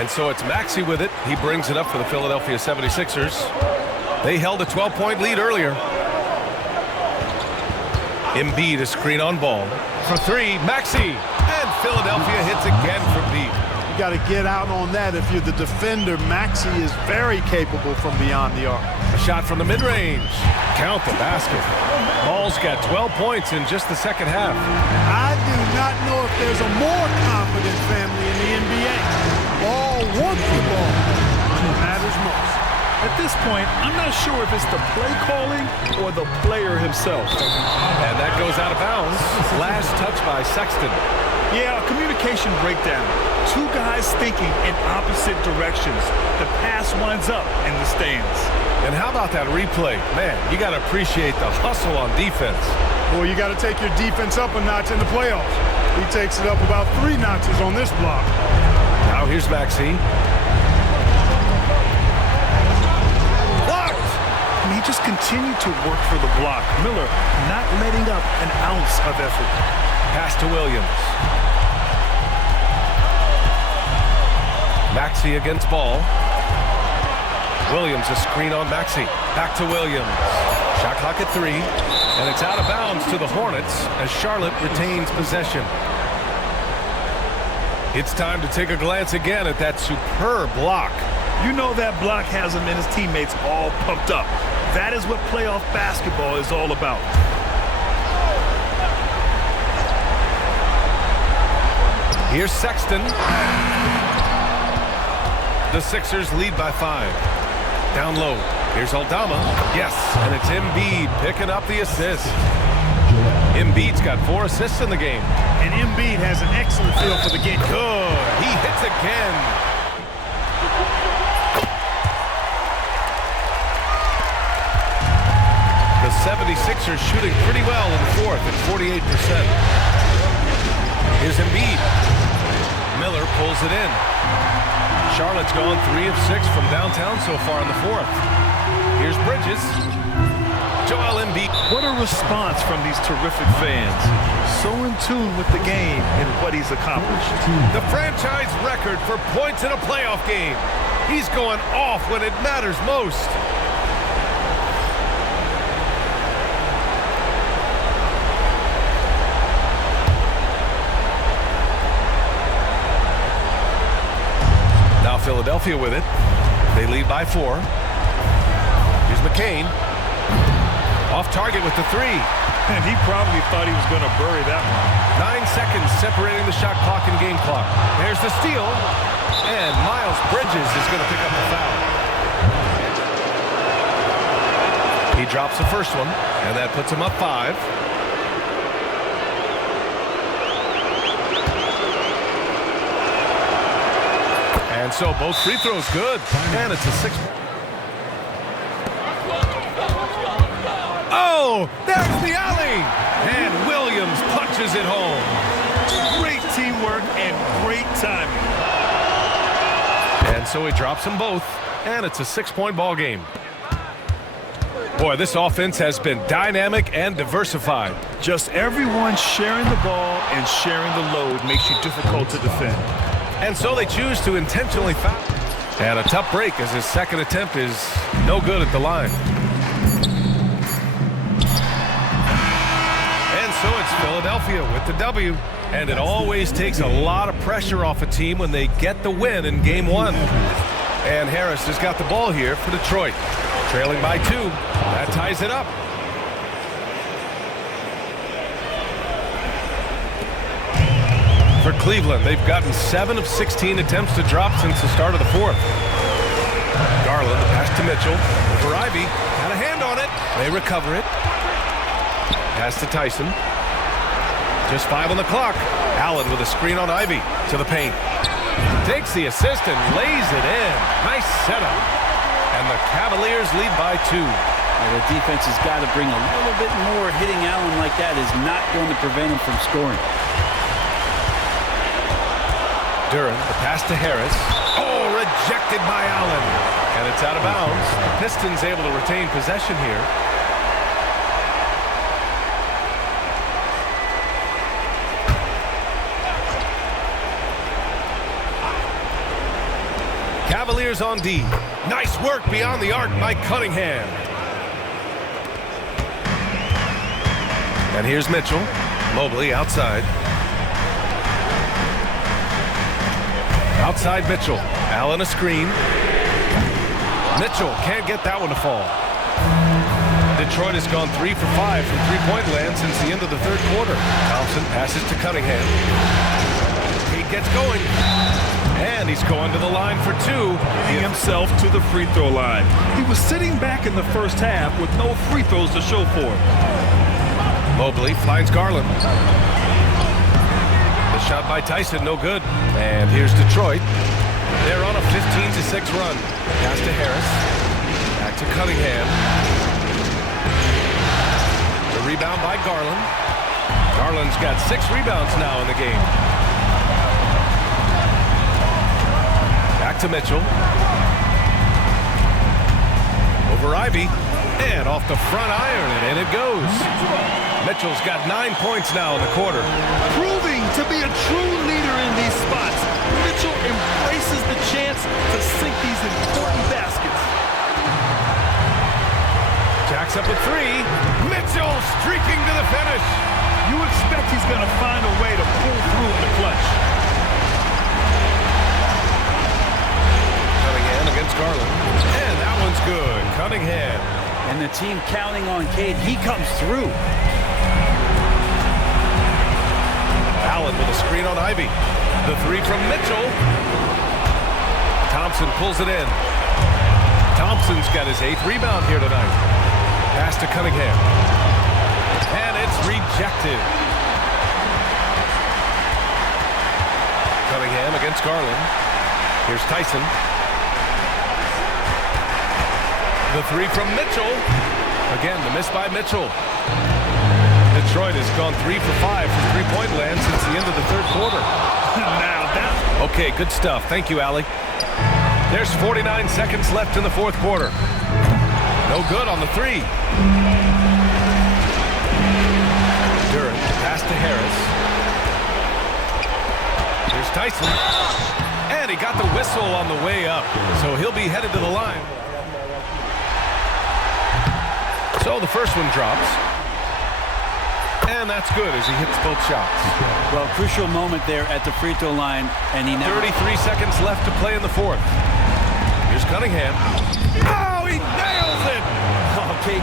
And so it's Maxey with it. He brings it up for the Philadelphia 76ers. They held a 12-point lead earlier. Embiid, a screen on ball. For three, Maxey. And Philadelphia hits again from deep. You got to get out on that if you're the defender. Maxey is very capable from beyond the arc. A shot from the mid-range. Count the basket. Ball's got 12 points in just the second half. I do not know if there's a more confident family in the NBA. All wants the ball when it matters most. At this point, I'm not sure if it's the play calling or the player himself. And that goes out of bounds. Last touch by Sexton. Yeah, a communication breakdown. Two guys thinking in opposite directions. The pass winds up in the stands. And how about that replay? Man, you got to appreciate the hustle on defense. Well, you got to take your defense up a notch in the playoffs. He takes it up about 3 notches on this block. Now here's Maxey. Blocked! And he just continued to work for the block. Miller not letting up an ounce of effort. Pass to Williams. Maxey against ball. Williams, a screen on Maxey. Back to Williams. Shot clock at 3. And it's out of bounds to the Hornets as Charlotte retains possession. It's time to take a glance again at that superb block. You know that block has him and his teammates all pumped up. That is what playoff basketball is all about. Here's Sexton. The Sixers lead by 5. Down low. Here's Aldama. Yes, and it's Embiid picking up the assist. Embiid's got 4 assists in the game. And Embiid has an excellent feel for the game. Good. He hits again. The 76ers shooting pretty well in the fourth at 48%. Here's Embiid. Miller pulls it in. Charlotte's gone 3 of 6 from downtown so far in the fourth. Here's Bridges. Joel Embiid. What a response from these terrific fans. So in tune with the game and what he's accomplished. The franchise record for points in a playoff game. He's going off when it matters most. Now Philadelphia with it. They lead by 4. Here's McCain. Off target with the 3. And he probably thought he was going to bury that one. 9 seconds separating the shot clock and game clock. There's the steal. And Miles Bridges is going to pick up the foul. He drops the first one, and that puts him up 5. And so both free throws good. And it's a 6. Oh, there's the alley. And Williams punches it home. Great teamwork and great timing. And so he drops them both. And it's a 6-point ball game. Boy, this offense has been dynamic and diversified. Just everyone sharing the ball and sharing the load makes you difficult to defend. And so they choose to intentionally foul. And a tough break as his second attempt is no good at the line. And so it's Philadelphia with the W. And it always takes a lot of pressure off a team when they get the win in Game 1. And Harris has got the ball here for Detroit. Trailing by 2. That ties it up. For Cleveland, they've gotten 7 of 16 attempts to drop since the start of the fourth. Garland, the pass to Mitchell. For Ivy, had a hand on it. They recover it. Pass to Tyson. Just 5 on the clock. Allen with a screen on Ivy to the paint. Takes the assist and lays it in. Nice setup. And the Cavaliers lead by 2. Yeah, the defense has got to bring a little bit more. Hitting Allen like that is not going to prevent him from scoring. Duran, the pass to Harris. Oh, rejected by Allen. And it's out of bounds. The Pistons able to retain possession here. Cavaliers on D. Nice work beyond the arc by Cunningham. And here's Mitchell. Mobley outside. Outside Mitchell. Allen a screen. Mitchell can't get that one to fall. Detroit has gone 3 for 5 from three-point land since the end of the third quarter. Thompson passes to Cunningham. He gets going. And he's going to the line for two. Getting himself to the free throw line. He was sitting back in the first half with no free throws to show for it. Mobley finds Garland. The shot by Tyson, no good. And here's Detroit. They're on a 15-6 run. Pass to Harris. Back to Cunningham. The rebound by Garland. Garland's got 6 rebounds now in the game. Back to Mitchell. Over Ivy. And off the front iron, and in it goes. Mitchell's got 9 points now in the quarter. Proving to be a true leader in these spots, Mitchell embraces the chance to sink these important baskets. Jacks up a 3. Mitchell streaking to the finish. You expect he's going to find a way to pull through in the clutch. Cunningham against Garland. And that one's good. Cunningham. And the team counting on Cade. He comes through. Allen with a screen on Ivy. The 3 from Mitchell. Thompson pulls it in. Thompson's got his 8th rebound here tonight. Pass to Cunningham. And it's rejected. Cunningham against Garland. Here's Tyson. The 3 from Mitchell. Again, the miss by Mitchell. Detroit has gone 3 for 5 from three-point land since the end of the third quarter. Now that... Okay, good stuff. Thank you, Allie. There's 49 seconds left in the fourth quarter. No good on the 3. Durant, pass to Harris. Here's Tyson. And he got the whistle on the way up, so he'll be headed to the line. So the first one drops. And that's good as he hits both shots. Well, crucial moment there at the free throw line, and he never... 33 seconds left to play in the fourth. Here's Cunningham. Oh, he nails it! Okay,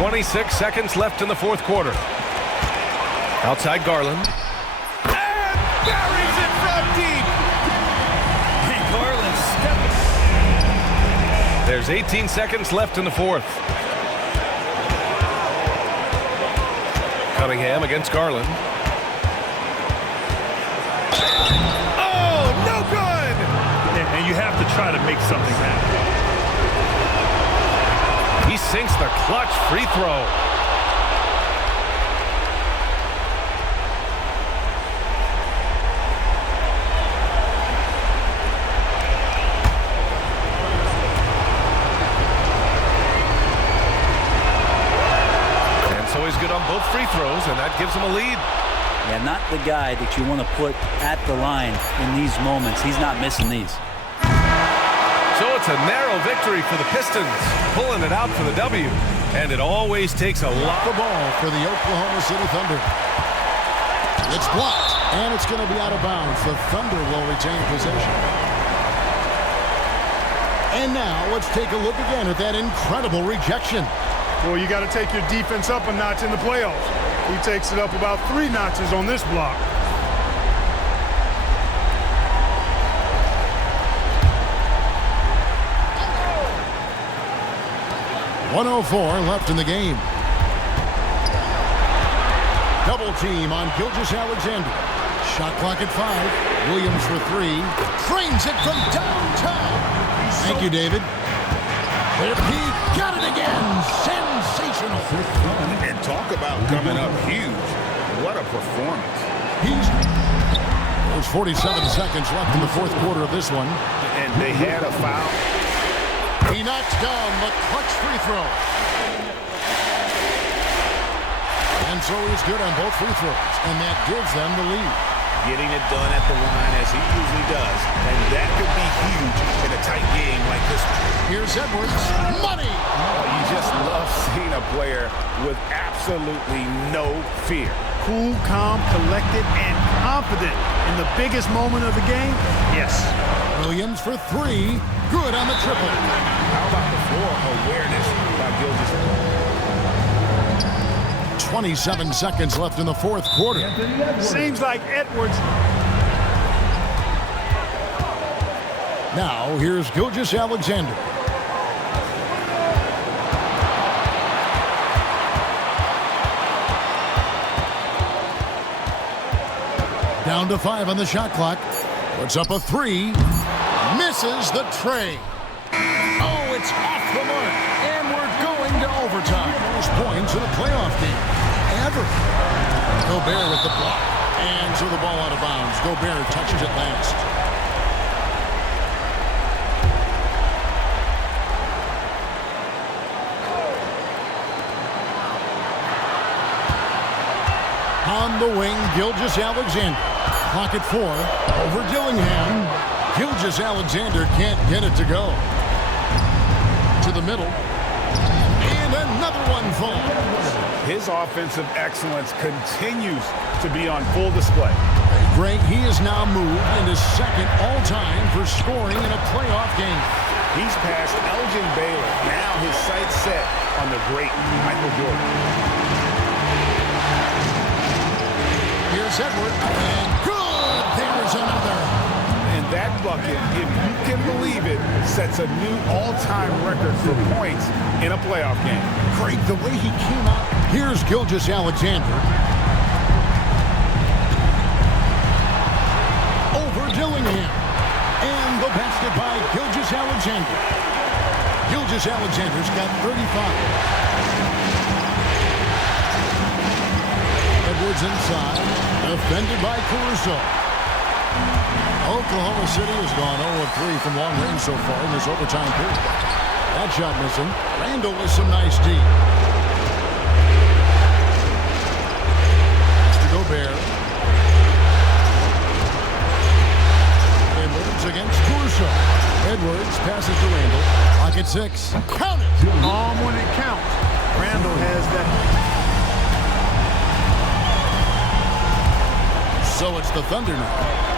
26 seconds left in the fourth quarter. Outside Garland. And buries it from deep! and Garland stepping. There's 18 seconds left in the fourth. Cunningham against Garland. Oh, no good! And you have to try to make something happen. He sinks the clutch free throw. Good on both free throws, and that gives him a lead. Yeah, not the guy that you want to put at the line in these moments. He's not missing these. So it's a narrow victory for the Pistons, pulling it out for the W. And it always takes a lot. The ball for the Oklahoma City Thunder. It's blocked, and it's going to be out of bounds. The Thunder will retain possession. And now let's take a look again at that incredible rejection. Well, you got to take your defense up a notch in the playoffs. He takes it up about 3 notches on this block. .104 left in the game. Double team on Gilgeous-Alexander. Shot clock at 5. Williams for 3. Trains it from downtown. Thank you, David. He got it again. Sensational. And talk about coming up huge. What a performance. There's 47 seconds left in the fourth quarter of this one. And they had a foul. He knocks down the clutch free throw. And so he's good on both free throws. And that gives them the lead. getting it done at the line as he usually does. And that could be huge in a tight game like this one. Here's Edwards. Money! Oh, you just love seeing a player with absolutely no fear. Cool, calm, collected, and confident in the biggest moment of the game? Yes. Williams for three. Good on the triple. How about the floor awareness by Gilgeous? 27 seconds left in the fourth quarter. Seems like Edwards. Now, here's Gilgeous-Alexander. Down to 5 on the shot clock. Puts up a three. Misses the tray. Oh, it's off the mark. And we're going to overtime. Most points in a playoff game ever. Gobert with the block. And so the ball out of bounds. Gobert touches it last. On the wing, Gilgeous-Alexander. Clock at 4. Over Dillingham. Gilgeous-Alexander can't get it to go. To the middle. And another one falls. His offensive excellence continues to be on full display. Greg, he has now moved into second all-time for scoring in a playoff game. He's passed Elgin Baylor. Now his sights set on the great Michael Jordan. Here's Edward, and good! There's another. And that bucket, if you can believe it, sets a new all-time record for points in a playoff game. Craig, the way he came out. Here's Gilgeous-Alexander. Over Dillingham. And the basket by Gilgeous-Alexander. Gilgeous-Alexander's got 35. Edwards inside, defended by Caruso. Oklahoma City has gone 0-3 from long range so far in this overtime period. That shot missing. Randall with some nice D. To Gobert. Edwards against Caruso. Edwards passes to Randall. Clock at 6. Count it! Arm when it counts. Randall has that. So it's the Thunder now.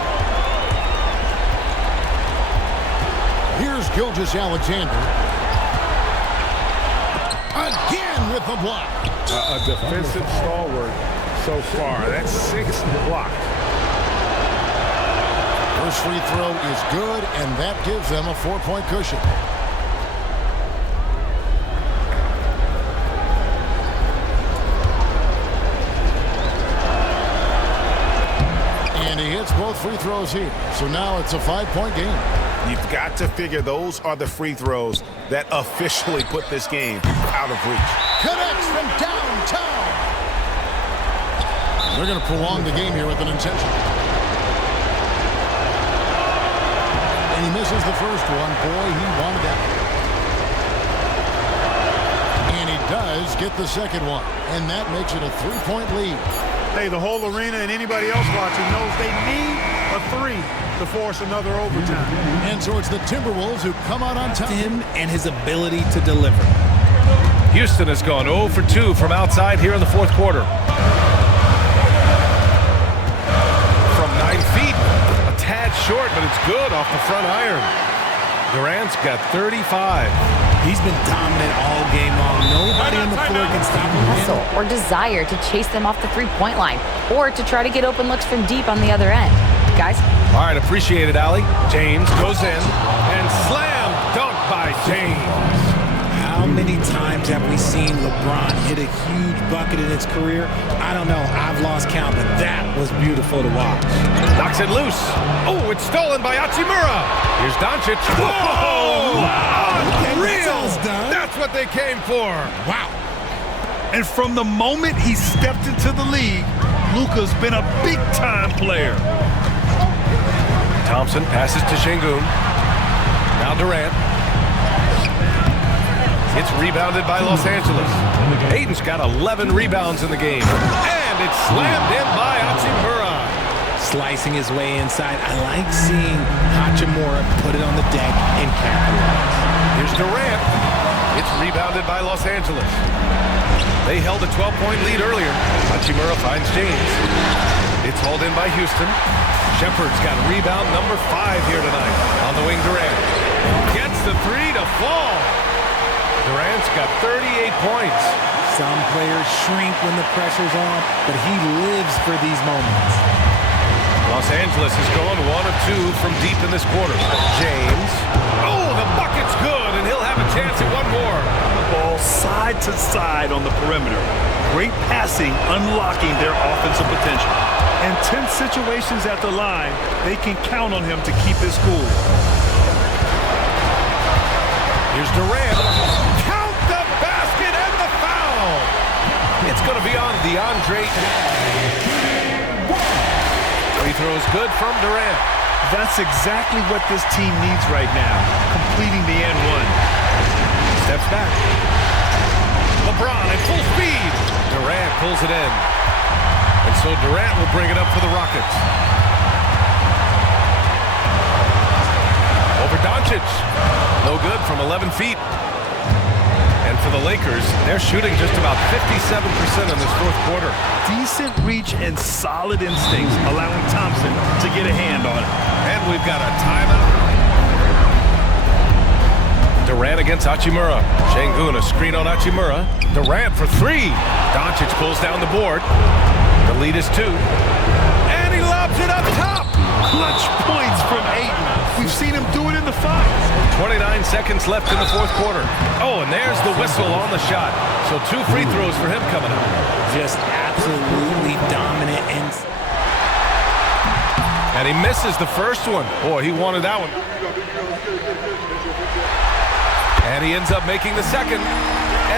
Here's Gilgeous-Alexander. Again with the block. A defensive stalwart so far. That's 6 blocked. First free throw is good, and that gives them a 4-point cushion. Both free throws here. So now it's a 5-point game. You've got to figure those are the free throws that officially put this game out of reach. Connects from downtown. They're going to prolong the game here with an intention. And he misses the first one. Boy, he wanted that. And he does get the second one. And that makes it a 3-point lead. Hey, the whole arena and anybody else watching knows they need a 3 to force another overtime. And so it's the Timberwolves who come out on top. Him and his ability to deliver. Houston has gone 0 for 2 from outside here in the fourth quarter. From 9 feet, a tad short, but it's good off the front iron. Durant's got 35. He's been dominant all game long. Nobody on the floor can stop him. Hustle or desire to chase them off the three-point line or to try to get open looks from deep on the other end. Guys? All right, appreciate it, Allie. James goes in and slam dunk by James. How many times have we seen LeBron hit a huge bucket in his career? I don't know. I've lost count, but that was beautiful to watch. Knocks it loose. Oh, it's stolen by Hachimura. Here's Doncic. Whoa! Unreal! That's what they came for. Wow. And from the moment he stepped into the league, Luka's been a big-time player. Thompson passes to Şengün. Now Durant. It's rebounded by Los Angeles. Ayton's got 11 rebounds in the game. And it's slammed in by Hachimura. slicing his way inside. I like seeing Hachimura put it on the deck and capitalize. Here's Durant. It's rebounded by Los Angeles. They held a 12-point lead earlier. Hachimura finds James. It's hauled in by Houston. Shepard's got rebound number 5 here tonight. On the wing, Durant. Gets the 3 to fall. Durant's got 38 points. Some players shrink when the pressure's on, but he lives for these moments. Los Angeles is going 1 of 2 from deep in this quarter. James. Oh, the bucket's good, and he'll have a chance at one more. Ball side to side on the perimeter. Great passing, unlocking their offensive potential. In tense situations at the line, they can count on him to keep his cool. Here's Durant. Count the basket and the foul. It's going to be on DeAndre. Free throw is good from Durant. That's exactly what this team needs right now, completing the and one. Steps back. LeBron at full speed. Durant pulls it in. And so Durant will bring it up for the Rockets. Over Doncic. No good from 11 feet. And for the Lakers, they're shooting just about 57% in this fourth quarter. Decent reach and solid instincts, allowing Thompson to get a hand on it. And we've got a timeout. Durant against Hachimura. Şengün, a screen on Hachimura. Durant for 3. Doncic pulls down the board. The lead is 2. And he lobs it up top. Clutch points from Ayton. We've seen him do it in the finals. 29 seconds left in the fourth quarter. Oh, and there's the whistle on the shot. So 2 free throws for him coming up. Just absolutely dominant. And he misses the first one. Boy, he wanted that one. And he ends up making the second.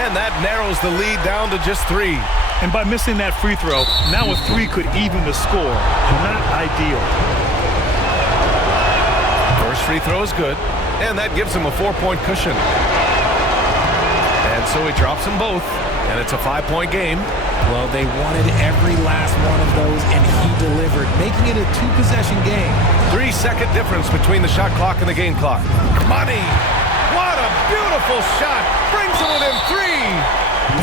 And that narrows the lead down to just 3. And by missing that free throw, now a 3 could even the score. Not ideal. First free throw is good. And that gives him a 4-point cushion. And so he drops them both. And it's a 5-point game. Well, they wanted every last one of those, and he delivered, making it a 2-possession game. 3-second difference between the shot clock and the game clock. Money! What a beautiful shot! Brings him within 3!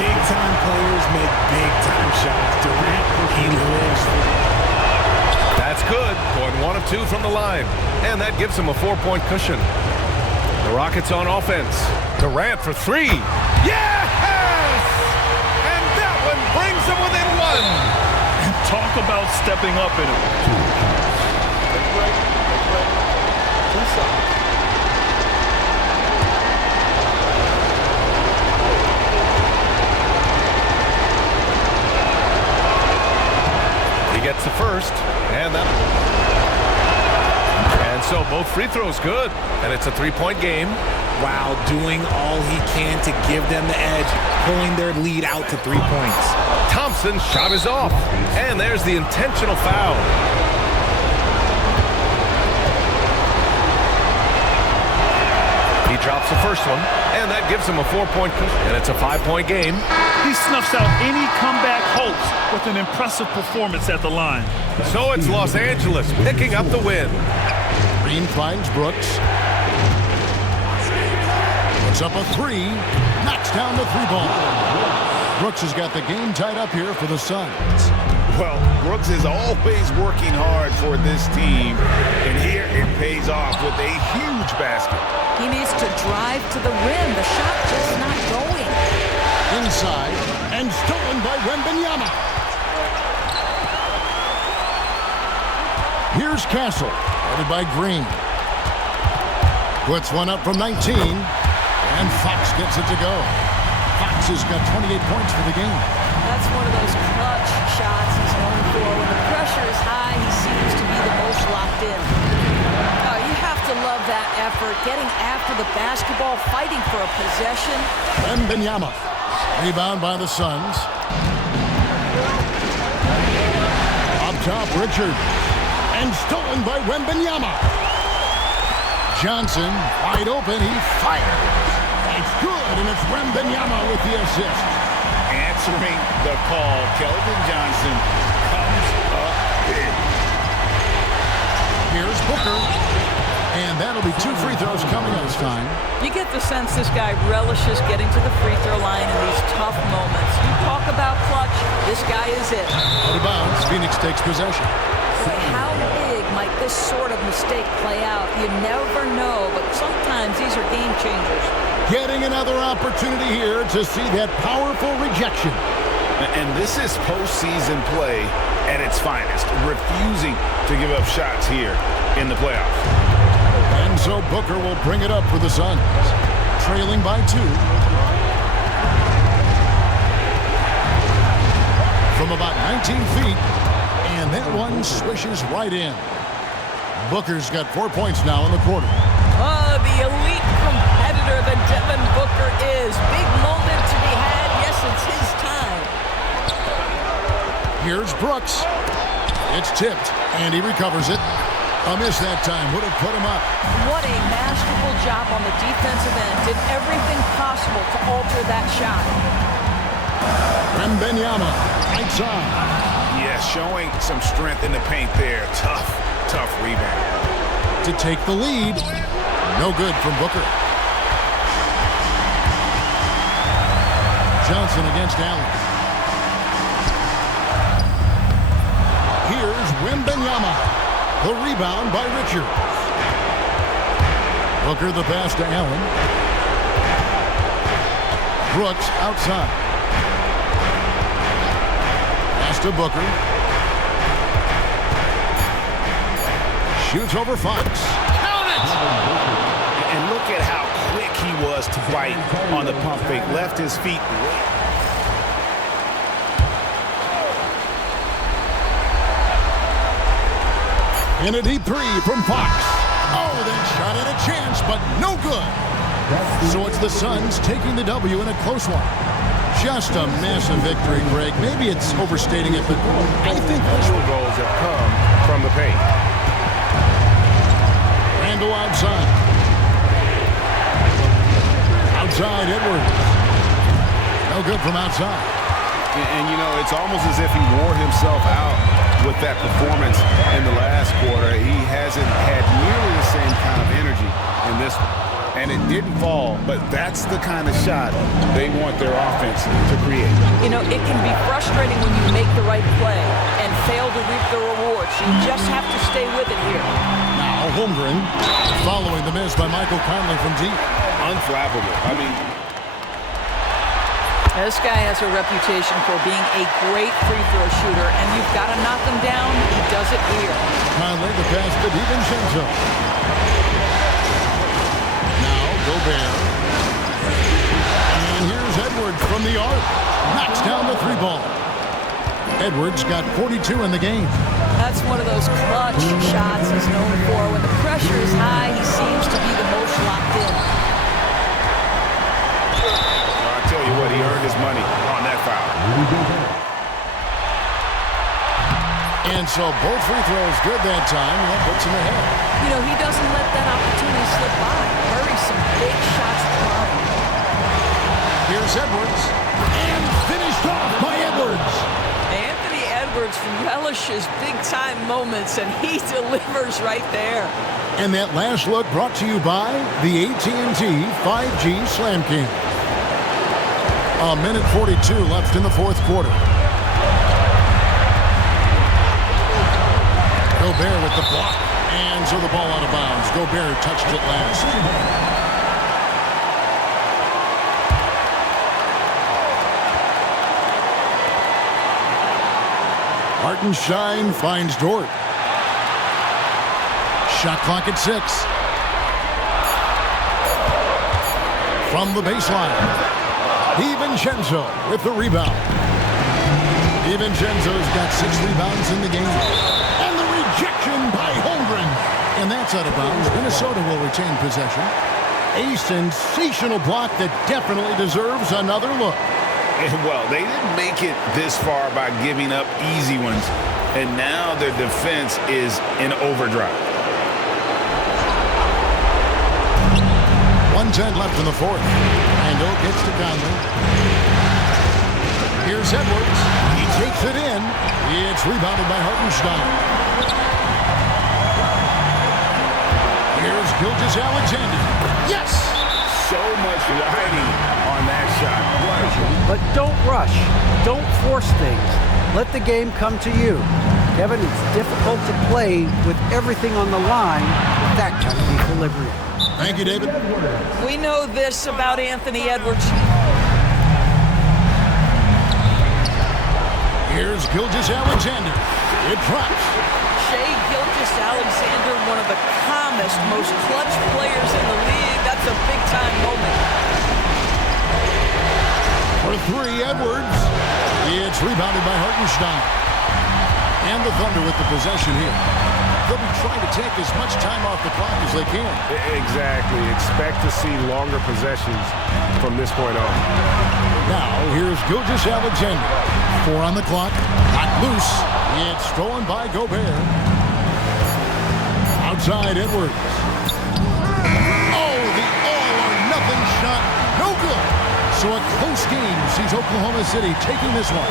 Big-time players make big-time shots. Durant, he lives for it. That's good. Going 1 of 2 from the line. And that gives him a 4-point cushion. The Rockets on offense. Durant for 3. Yes! And that one brings him within 1. Talk about stepping up in it. He gets the first, and so both free throws good, and it's a 3-point game. While doing all he can to give them the edge, pulling their lead out to 3 points. Thompson's shot is off, and there's the intentional foul. He drops the first one, and that gives him a 4-point cushion, and it's a 5-point game. He snuffs out any comeback hopes with an impressive performance at the line. So it's Los Angeles picking up the win. Green finds Brooks. Puts up a 3. Knocks down the 3-ball. Brooks has got the game tied up here for the Suns. Well, Brooks is always working hard for this team, and here it pays off with a huge basket. He needs to drive to the rim. The shot just not going. Inside, and stolen by Wembanyama. Here's Castle, guarded by Green. Puts one up from 19, and Fox gets it to go. Fox has got 28 points for the game. That's one of those clutch shots he's known for. When the pressure is high, he seems to be the most locked in. You have to love that effort, getting after the basketball, fighting for a possession. Wembanyama. Rebound by the Suns. Up top, Richard. And stolen by Wembanyama. Johnson, wide open, he fires. It's good, and it's Wembanyama with the assist. Answering the call, Keldon Johnson comes up big. That'll be 2 free throws coming this time. You get the sense this guy relishes getting to the free throw line in these tough moments. You talk about clutch, this guy is it. Out of bounds, Phoenix takes possession. Boy, how big might this sort of mistake play out? You never know, but sometimes these are game changers. Getting another opportunity here to see that powerful rejection. And this is postseason play at its finest, refusing to give up shots here in the playoffs. And so Booker will bring it up for the Suns, trailing by 2. From about 19 feet, and that one swishes right in. Booker's got 4 points now in the quarter. Oh, the elite competitor that Devin Booker is. Big moment to be had. Yes, it's his time. Here's Brooks. It's tipped, and he recovers it. A miss that time would have put him up. What a masterful job on the defensive end. Did everything possible to alter that shot. Wembanyama, right side. Yeah, showing some strength in the paint there. Tough rebound. To take the lead. No good from Booker. Johnson against Allen. Here's Wembanyama. The rebound by Richards. Booker the pass to Allen. Brooks outside. Pass to Booker. Shoots over Fox. Count it! And look at how quick he was to fight on the pump fake. Left his feet. And a deep 3 from Fox. Oh, that shot had a chance, but no good. So it's the Suns taking the W in a close one. Just a massive victory, Greg. Maybe it's overstating it, but I think field goals have come from the paint. Randall outside. Outside, Edwards. No good from outside. And you know, it's almost as if he wore himself out with that performance in the last quarter. He hasn't had nearly the same kind of energy in this one. And it didn't fall, but that's the kind of shot they want their offense to create. You know, it can be frustrating when you make the right play and fail to reap the rewards. You just have to stay with it here. Now Holmgren following the miss by Michael Conley from deep. Unflappable. I mean, this guy has a reputation for being a great free throw shooter, and you've got to knock him down. He does it here. Conley the pass to DiVincenzo. Now Gobert. And here's Edwards from the arc. Knocks down the 3-ball. Edwards got 42 in the game. That's one of those clutch shots he's known for. When the pressure is high, he seems to be the most locked in. I tell you what, he earned his money on that foul. And so both free throws good that time, and that puts him ahead. You know, he doesn't let that opportunity slip by. Buries some big shots at the line. Here's Edwards, and finished off by Edwards. Anthony Edwards relishes big-time moments, and he delivers right there. And that last look brought to you by the AT&T 5G Slam King. A minute 42 left in the fourth quarter. Gobert with the block. And so the ball out of bounds. Gobert touched it last. Hartenstein finds Dort. Shot clock at 6. From the baseline. DiVincenzo with the rebound. DiVincenzo's got 6 rebounds in the game. And the rejection by Holmgren. And that's out of bounds. Minnesota will retain possession. A sensational block that definitely deserves another look. And well, they didn't make it this far by giving up easy ones. And now their defense is in overdrive. 1:10 left in the fourth. Randall gets to Conley. Here's Edwards. He takes it in. It's rebounded by Hartenstein. Here's Gilgeous-Alexander. Yes! So much riding on that shot. But don't rush. Don't force things. Let the game come to you. Kevin, it's difficult to play with everything on the line with that kind of equilibrium. Thank you, David. We know this about Anthony Edwards. Here's Gilgeous-Alexander. It drops. Shai Gilgeous-Alexander, one of the calmest, most clutch players in the league. That's a big-time moment. For three, Edwards. It's rebounded by Hartenstein. And the Thunder with the possession here. They'll be trying to take as much time off the clock as they can. Exactly. Expect to see longer possessions from this point on. Now, here's Gilgeous-Alexander. 4 on the clock. Hot loose. It's stolen by Gobert. Outside, Edwards. Oh, the all-or-nothing shot. No good. So a close game sees Oklahoma City taking this one.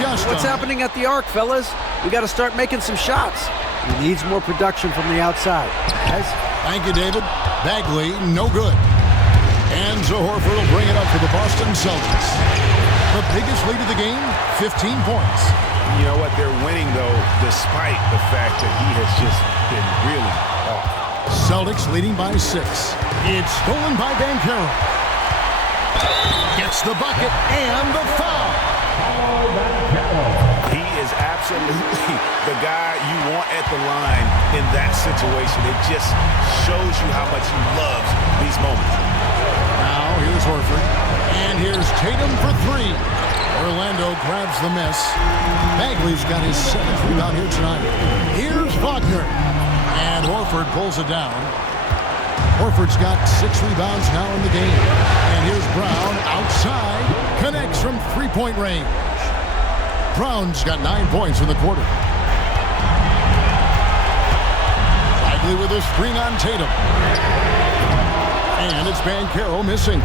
What's happening at the arc, fellas? We got to start making some shots. He needs more production from the outside. Guys? Thank you, David. Bagley, no good. And Zo Horford will bring it up for the Boston Celtics. The biggest lead of the game, 15 points. You know what? They're winning, though, despite the fact that he has just been really off. Celtics leading by 6. It's stolen by Banchero. Gets the bucket and the foul. He is absolutely the guy you want at the line in that situation. It just shows you how much he loves these moments. Now here's Horford. And here's Tatum for 3. Orlando grabs the miss. Bagley's got his 7th rebound here tonight. Here's Wagner. And Horford pulls it down. Horford's got 6 rebounds now in the game. And here's Brown outside. Connects from 3-point range. Brown's got 9 points in the quarter. Bagley with a screen on Tatum. And it's Banchero missing.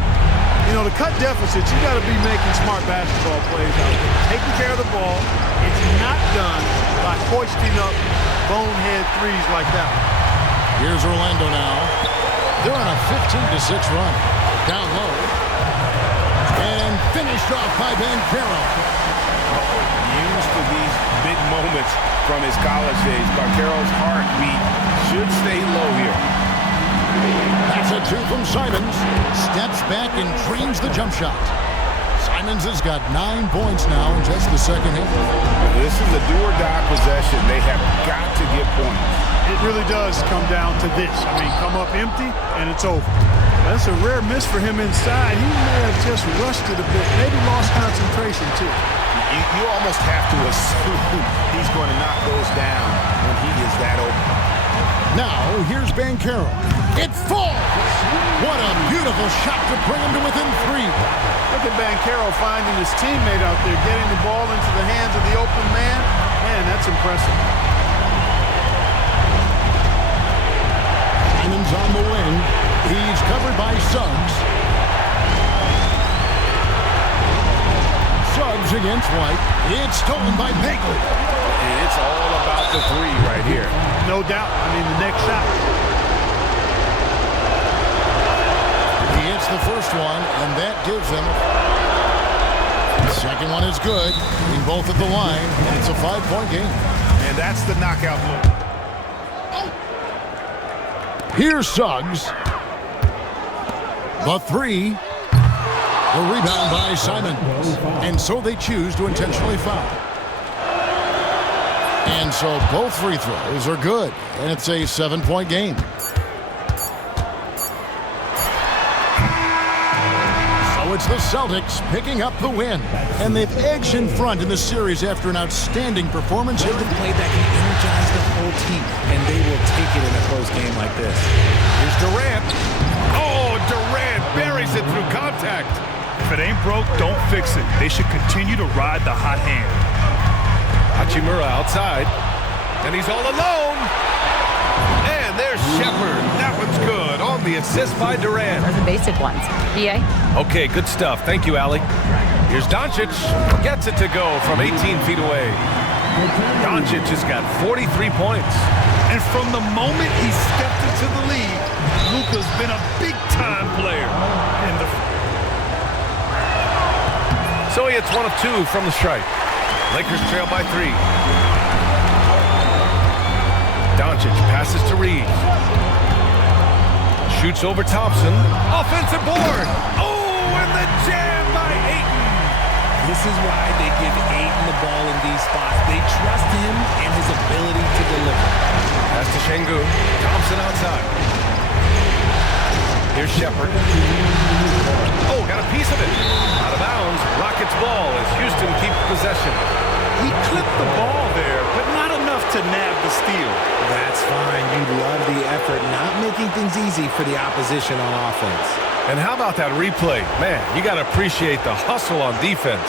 You know, to cut deficits, you got to be making smart basketball plays out there. Taking care of the ball. It's not done by hoisting up bonehead threes like that. Here's Orlando now. They're on a 15-6 run. Down low. And finished off by Banchero. Used to these big moments from his college days. Banchero's heartbeat should stay low here. That's a 2 from Simons. Steps back and drains the jump shot. Simons has got 9 points now in just the second half. This is a do-or-die possession. They have got to get points. It really does come down to this. I mean, come up empty, and it's over. That's a rare miss for him inside. He may have just rushed it a bit. Maybe lost concentration, too. You almost have to assume he's going to knock those down when he is that open. Now, here's Banchero. It falls! What a beautiful shot to bring him to within 3. Look at Banchero finding his teammate out there, getting the ball into the hands of the open man. Man, that's impressive. Simons on the wing. He's covered by Suggs. Suggs against White. It's stolen by Bagley. And it's all about the 3 right here. No doubt. I mean, the next shot. He hits the first one, and that gives them. The second one is good. Being both at the line, and it's a 5-point game. And that's the knockout move. Here's Suggs. The 3. The rebound by Simon. And so they choose to intentionally foul. And so both free throws are good. And it's a 7-point game. So it's the Celtics picking up the win. And they've edged in front in the series after an outstanding performance. They can play that can energize the whole team, and they will take it in a close game like this. Here's Durant. Oh, Durant buries it through contact. If it ain't broke, don't fix it. They should continue to ride the hot hand. Hachimura outside. And he's all alone. And there's Shepard. That one's good on the assist by Durant. Those are basic ones. BA? Okay, good stuff. Thank you, Allie. Here's Doncic. Gets it to go from 18 feet away. Doncic has got 43 points. And from the moment he stepped into the league, Luka's been a big-time player. So he hits 1 of 2 from the stripe. Lakers trail by 3. Doncic passes to Reeves. Shoots over Thompson. Offensive board. Oh, and the jam by Ayton. This is why they give Ayton the ball in these spots. They trust him and his ability to deliver. Pass to Şengün. Thompson outside. Here's Shepherd. Oh, got a piece of it. Out of bounds. Rockets ball as Houston keeps possession. He clipped the ball there, but not enough to nab the steal. That's fine. You love the effort, not making things easy for the opposition on offense. And how about that replay? Man, you got to appreciate the hustle on defense.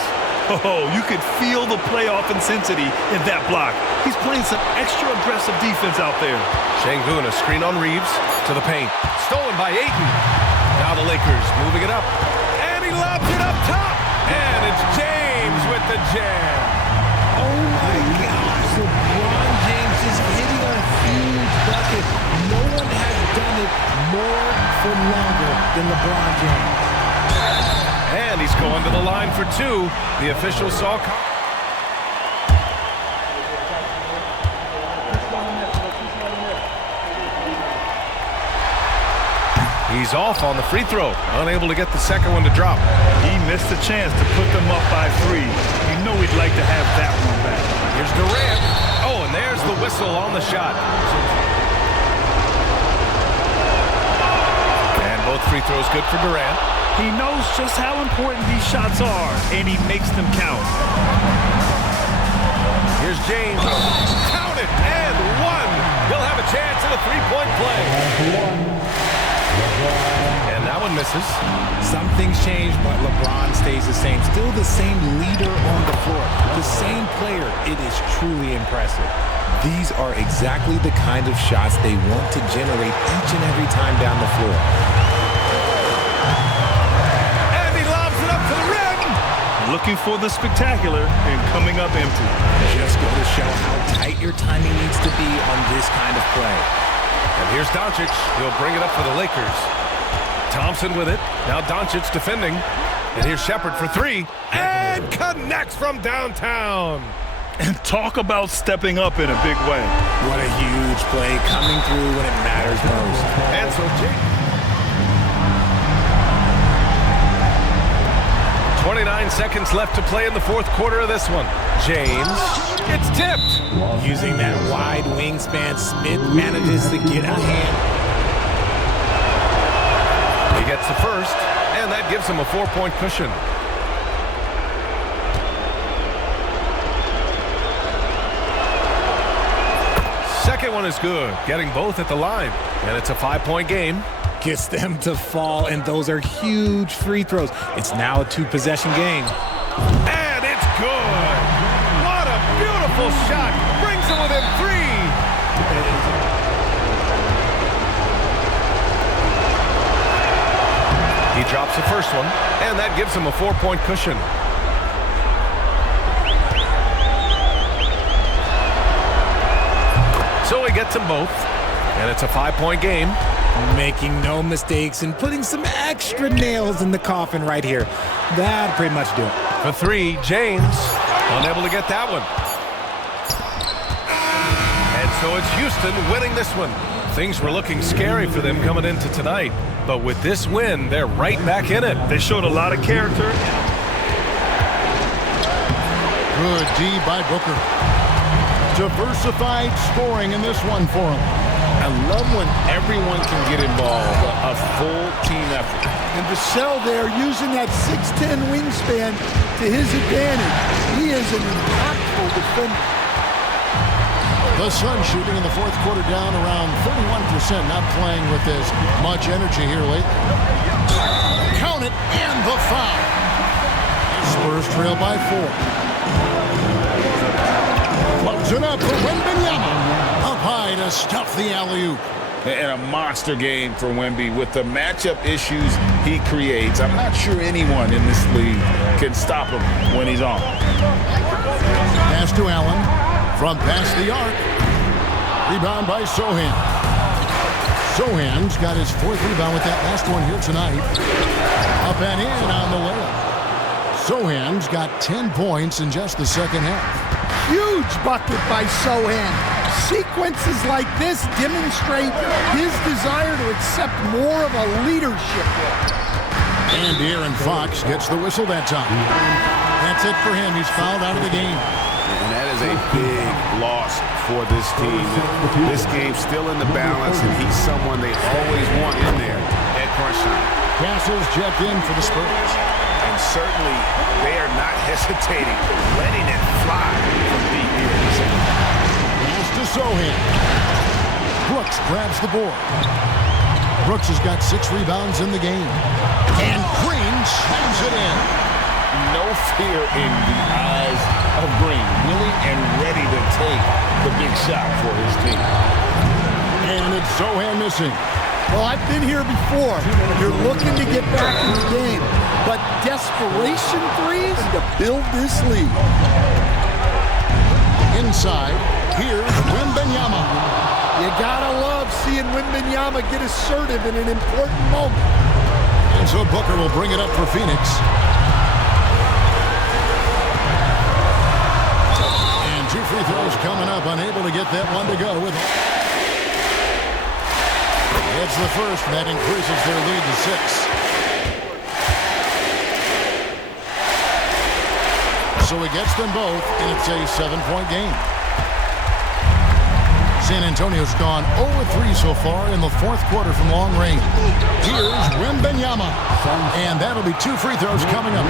Oh, you could feel the playoff intensity in that block. He's playing some extra aggressive defense out there. Şengün, a screen on Reeves to the paint. Stolen by Ayton. Now the Lakers moving it up. And he lobs it up top. And it's James with the jam. Oh my gosh, LeBron James is hitting a huge bucket. No one has done it more for longer than LeBron James. And he's going to the line for 2. The official saw. He's off on the free throw. Unable to get the second one to drop. He missed a chance to put them up by 3. You know he'd like to have that one back. Here's Durant. Oh, and there's the whistle on the shot. And both free throws good for Durant. He knows just how important these shots are, and he makes them count. Here's James. Count it, and 1. He'll have a chance at a three-point play. And that one misses. Some things change, but LeBron stays the same. Still the same leader on the floor. The same player. It is truly impressive. These are exactly the kind of shots they want to generate each and every time down the floor. And he lobs it up to the rim. Looking for the spectacular and coming up empty. Just go to show how tight your timing needs to be on this kind of play. And here's Doncic. He'll bring it up for the Lakers. Thompson with it. Now Doncic defending. And here's Shepherd for 3. And connects from downtown. And talk about stepping up in a big way. What a huge play coming through when it matters most. And so James. 29 seconds left to play in the fourth quarter of this one. James, it's tipped. Using that wide wingspan, Smith manages to get a hand. He gets the first, and that gives him a 4-point cushion. Second one is good, getting both at the line. And it's a 5-point game. Gets them to fall, and those are huge free throws. It's now a 2-possession game. And it's good. What a beautiful shot. Brings him within 3. He drops the first one, and that gives him a 4-point cushion. So he gets them both, and it's a 5-point game. Making no mistakes and putting some extra nails in the coffin right here. That'd pretty much do it. For 3, James, unable to get that one. And so it's Houston winning this one. Things were looking scary for them coming into tonight, but with this win, they're right back in it. They showed a lot of character. Good D by Booker. Diversified scoring in this one for him. I love when everyone can get involved, a full team effort. And Vassell there using that 6'10 wingspan to his advantage. He is an impactful defender. The Suns shooting in the fourth quarter down around 31%, not playing with as much energy here lately. Count it, and the foul. Spurs trail by 4. Floats it up for Wembanyama. Up high to stuff the alley-oop. And a monster game for Wemby with the matchup issues he creates. I'm not sure anyone in this league can stop him when he's on. Pass to Allen from past the arc. Rebound by Sochan. Sochan's got his 4th rebound with that last one here tonight. Up and in on the layup. Sochan's got 10 points in just the second half. Huge bucket by Sochan. Sequences like this demonstrate his desire to accept more of a leadership role. And De'Aaron Fox gets the whistle that time. That's it for him. He's fouled out of the game. And that is a big loss for this team. This game's still in the balance, and he's someone they always want in there at crunch time. Castles checked in for the Spurs. And certainly, they are not hesitating, letting it fly from deep here in the second. Pass to Sochan. Brooks grabs the board. Brooks has got 6 rebounds in the game. And Green slams it in. No fear in the eyes of Green. Willing and ready to take the big shot for his team. And it's Sochan missing. Well, I've been here before. You're looking to get back in the game, but desperation threes to build this lead. Inside, here's Wembanyama. You gotta love seeing Wembanyama get assertive in an important moment. And so Booker will bring it up for Phoenix. And 2 free throws coming up, unable to get that one to go with it. It's the first, and that increases their lead to 6. So he gets them both, and it's a 7-point game. San Antonio's gone 0-3 so far in the 4th quarter from long range. Here's Wembanyama, and that'll be 2 free throws coming up.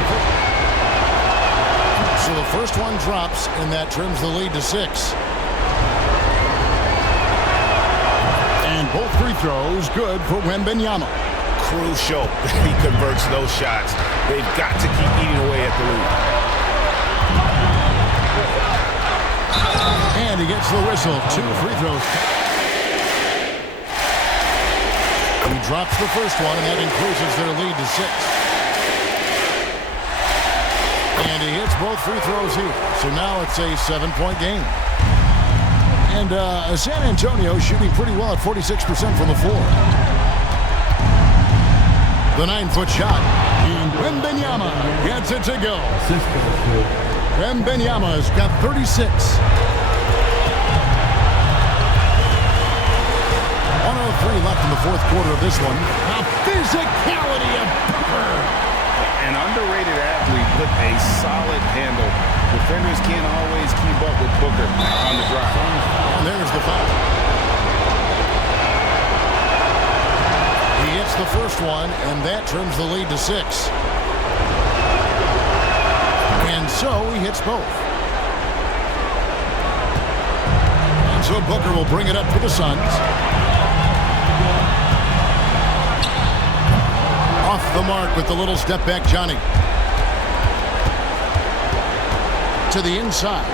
So the first one drops, and that trims the lead to 6. And both free throws good for Wembanyama. Crucial he converts those shots. They've got to keep eating away at the lead. And he gets the whistle. 2 free throws. He drops the first one, and that increases their lead to 6. And he hits both free throws here. So now it's a 7-point game. And San Antonio shooting pretty well at 46% from the floor. The 9-foot shot. And Wembanyama gets it to go. Wembanyama's got 36. 103 left in the 4th quarter of this one. The physicality of Booker. An underrated athlete with a solid handle. Defenders can't always keep up with Booker on the drive. And there's the foul. He hits the first one, and that trims the lead to 6. And so he hits both. And so Booker will bring it up for the Suns. Off the mark with the little step back, Johnny. To the inside.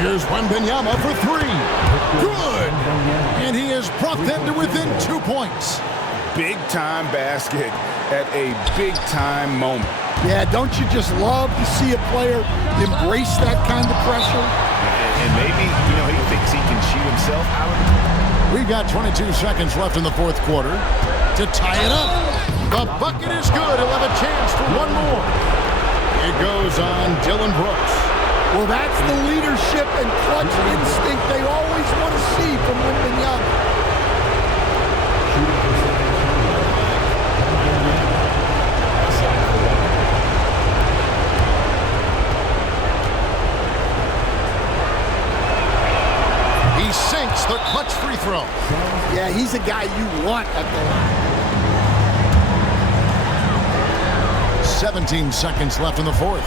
Here's Wembanyama for 3. Good! And he has brought them to within 2 points. Big-time basket at a big-time moment. Yeah, don't you just love to see a player embrace that kind of pressure? And maybe, he thinks he can shoot himself out of it. We've got 22 seconds left in the 4th quarter to tie it up. The bucket is good. He'll have a chance for one more. It goes on Dillon Brooks. Well, that's the leadership and clutch instinct they always want to see from Wembanyama. He sinks the clutch free throw. Yeah, he's a guy you want at the line. 17 seconds left in the 4th.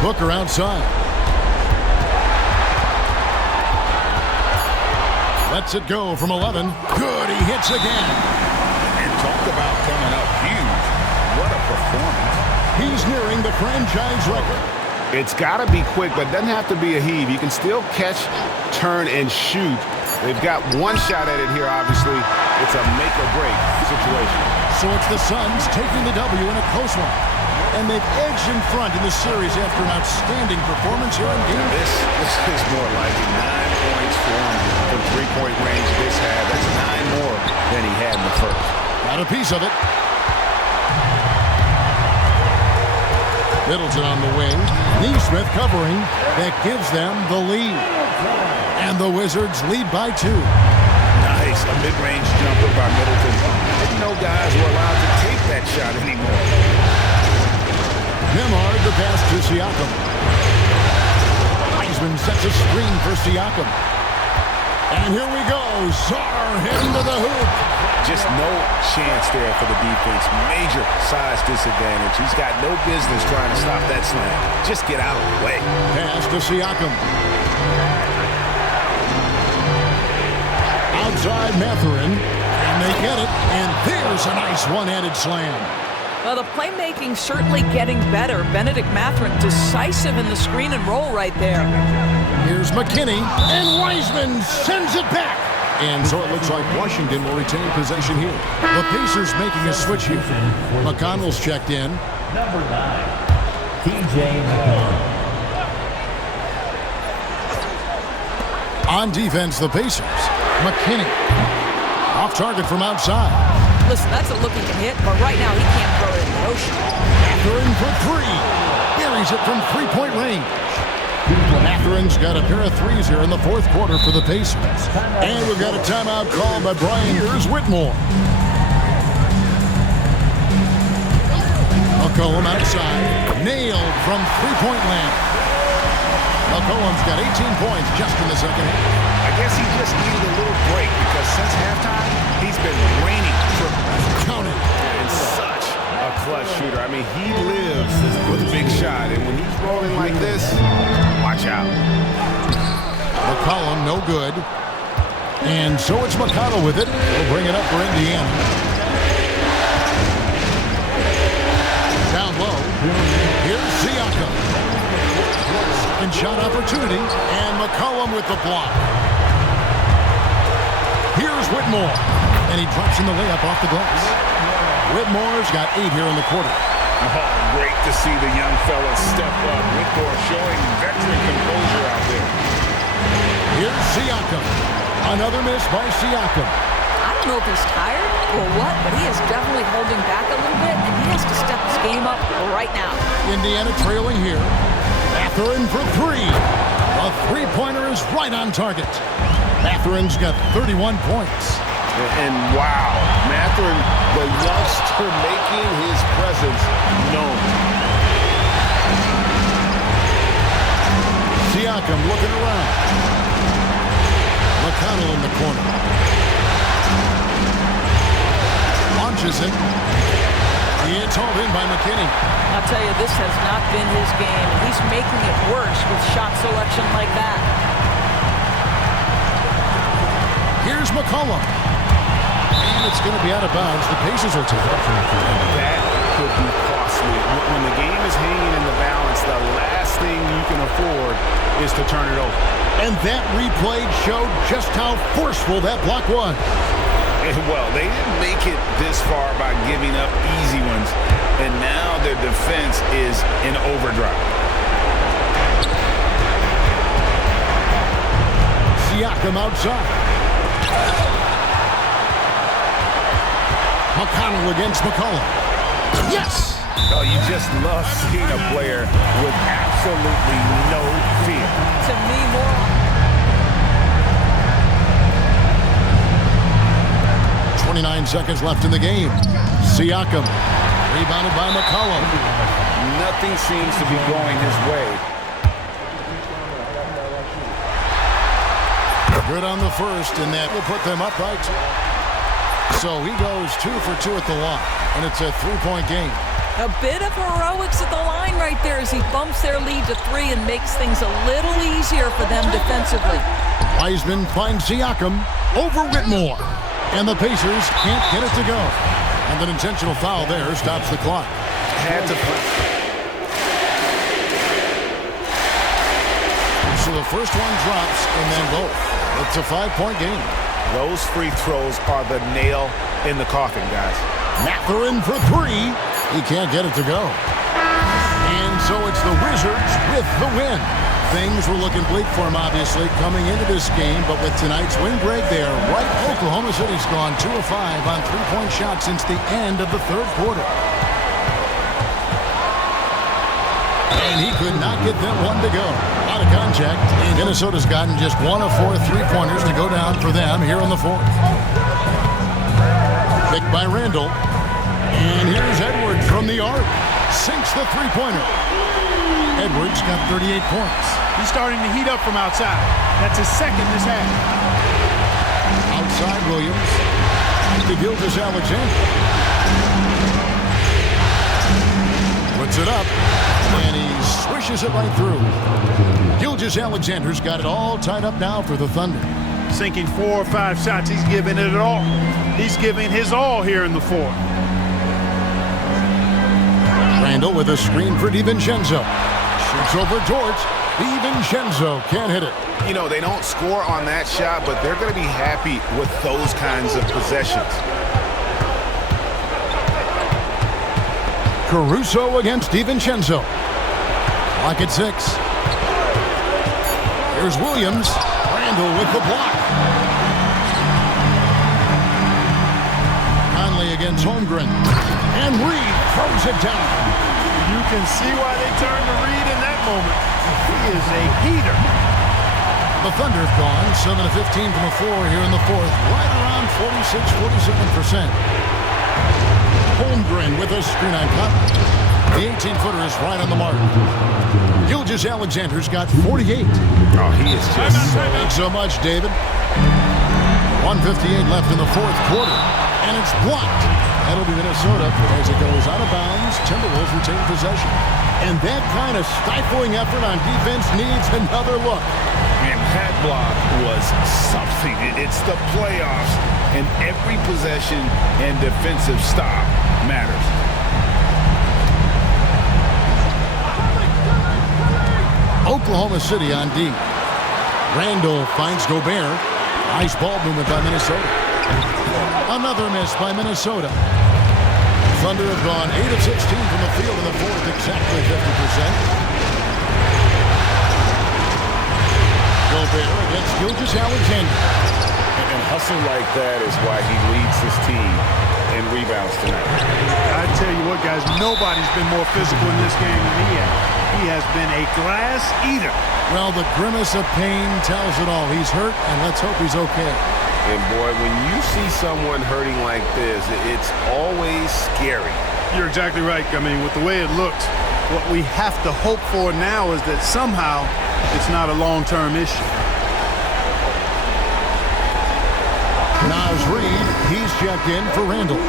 Booker outside. Lets it go from 11. Good, he hits again. And talk about coming up huge. What a performance. He's nearing the franchise record. It's got to be quick, but it doesn't have to be a heave. You can still catch, turn, and shoot. They've got one shot at it here, obviously. It's a make-or-break situation. So it's the Suns taking the W in a close one. and they've edged in front in the series after an outstanding performance here in game. This is more like it. 9 points for him from three-point range this half. That's 9 more than he had in the first. Got a piece of it. Middleton on the wing. Neesmith covering. That gives them the lead. And the Wizards lead by 2. Nice. A mid-range jumper by Middleton. Didn't know guys were allowed to take that shot anymore. Nembhard the pass to Siakam. Wiseman sets a screen for Siakam. And here we go. Sarr heading to the hoop. Just no chance there for the defense. Major size disadvantage. He's got no business trying to stop that slam. Just get out of the way. Pass to Siakam. Outside Mathurin. And they get it. And there's a nice one-handed slam. Well, the playmaking certainly getting better. Benedict Mathurin decisive in the screen and roll right there. Here's McKinney, and Wiseman sends it back. And so it looks like Washington will retain possession here. The Pacers making a switch here. McConnell's checked in. Number 9, T.J. McConnell. On defense, the Pacers. McKinney. Off target from outside. Listen, that's a look he can hit, but right now he can't throw it in the ocean. Mathurin for 3. Buries it from three-point range. Mathurin's got a pair of threes here in the fourth quarter for the Pacers. And we've got a timeout called by Brian. Here's Whitmore. McCollum outside. Nailed from three-point land. McCollum's got 18 points just in the second half. I guess he just needed a little break because since halftime, he's been raining for counted. And such a clutch shooter. I mean, he lives with a big shot. And when he's rolling like this, watch out. McCollum, no good. And so it's McConnell with it. He'll bring it up for Indiana. Down low. Here's Siakam. And shot opportunity. And McCollum with the block. Here's Whitmore. And he drops in the layup off the glass. Whitmore's got 8 here in the quarter. Oh, great to see the young fella step up. Whitmore showing veteran composure out there. Here's Siakam. Another miss by Siakam. I don't know if he's tired or what, but he is definitely holding back a little bit, and he has to step his game up right now. Indiana trailing here. Mathurin for 3. A three-pointer is right on target. Mathurin's got 31 points. And wow, Mathurin, the youngster making his presence known. Siakam looking around. McConnell in the corner. Launches it. It's hauled in by McKinney. I'll tell you, this has not been his game. He's making it worse with shot selection like that. Here's McCollum. And it's going to be out of bounds. The Pacers will take it. That could be costly. When the game is hanging in the balance, the last thing you can afford is to turn it over. And that replay showed just how forceful that block was. Well, they didn't make it this far by giving up easy ones, and now their defense is in overdrive. Siakam outside. McConnell against McCollum. Yes! Oh, you just love seeing a player with absolutely no fear. To me, more. 29 seconds left in the game. Siakam, rebounded by McCollum. Nothing seems to be going his way. Good on the first, and that will put them up by 2. So he goes 2 for 2 at the line, and it's a 3-point game. A bit of heroics at the line right there as he bumps their lead to 3 and makes things a little easier for them defensively. Wiseman finds Siakam over Whitmore. And the Pacers can't get it to go. And an intentional foul there stops the clock. Had to play. So the first one drops and then both. It's a 5-point game. Those free throws are the nail in the coffin, guys. Mathurin for 3. He can't get it to go. So it's the Wizards with the win. Things were looking bleak for him, obviously, coming into this game, but with tonight's win, Greg, they are right. Oklahoma City's gone 2 of 5 on three-point shots since the end of the third quarter. And he could not get them one to go. Out of contact. Minnesota's gotten just 1 of 4 three-pointers to go down for them here in the fourth. Picked by Randall. And here's Edwards from the arc. Sinks the three-pointer. Edwards got 38 points. He's starting to heat up from outside. That's his second this half. Outside Williams. To Gilgeous-Alexander. Puts it up. And he swishes it right through. Gilgeous-Alexander's got it all tied up now for the Thunder. Sinking 4 or 5 shots. He's giving it all. He's giving his all here in the fourth. Randall with a screen for DiVincenzo. Shoots over George. DiVincenzo can't hit it. You know, they don't score on that shot, but they're going to be happy with those kinds of possessions. Caruso against DiVincenzo. Clock at 6. Here's Williams. Randall with the block. Conley against Holmgren. And Reed throws it down. You can see why they turned to Reed in that moment. He is a heater. The Thunder have gone 7 of 15 from the floor here in the fourth. Right around 46-47%. Holmgren with a screen on cut. The 18-footer is right on the mark. Gilgeous-Alexander's got 48. Oh, he is just Thanks so much, David. 1:58 left in the fourth quarter. And it's blocked. That'll be Minnesota as it goes out of bounds. Timberwolves retain possession. And that kind of stifling effort on defense needs another look. And that block was something. It's the playoffs, and every possession and defensive stop matters. Oklahoma City on D. Randall finds Gobert. Nice ball movement by Minnesota. Another miss by Minnesota. Thunder have gone 8 of 16 from the field in the fourth, exactly 50%. Gobert against Gilgeous-Alexander. And hustle like that is why he leads his team in rebounds tonight. I tell you what, guys, nobody's been more physical in this game than he has. He has been a glass eater. Well, the grimace of pain tells it all. He's hurt, and let's hope he's okay. And boy, when you see someone hurting like this, it's always scary. You're exactly right. I mean, with the way it looks, what we have to hope for now is that somehow it's not a long-term issue. Naz Reid, he's checked in for Randall.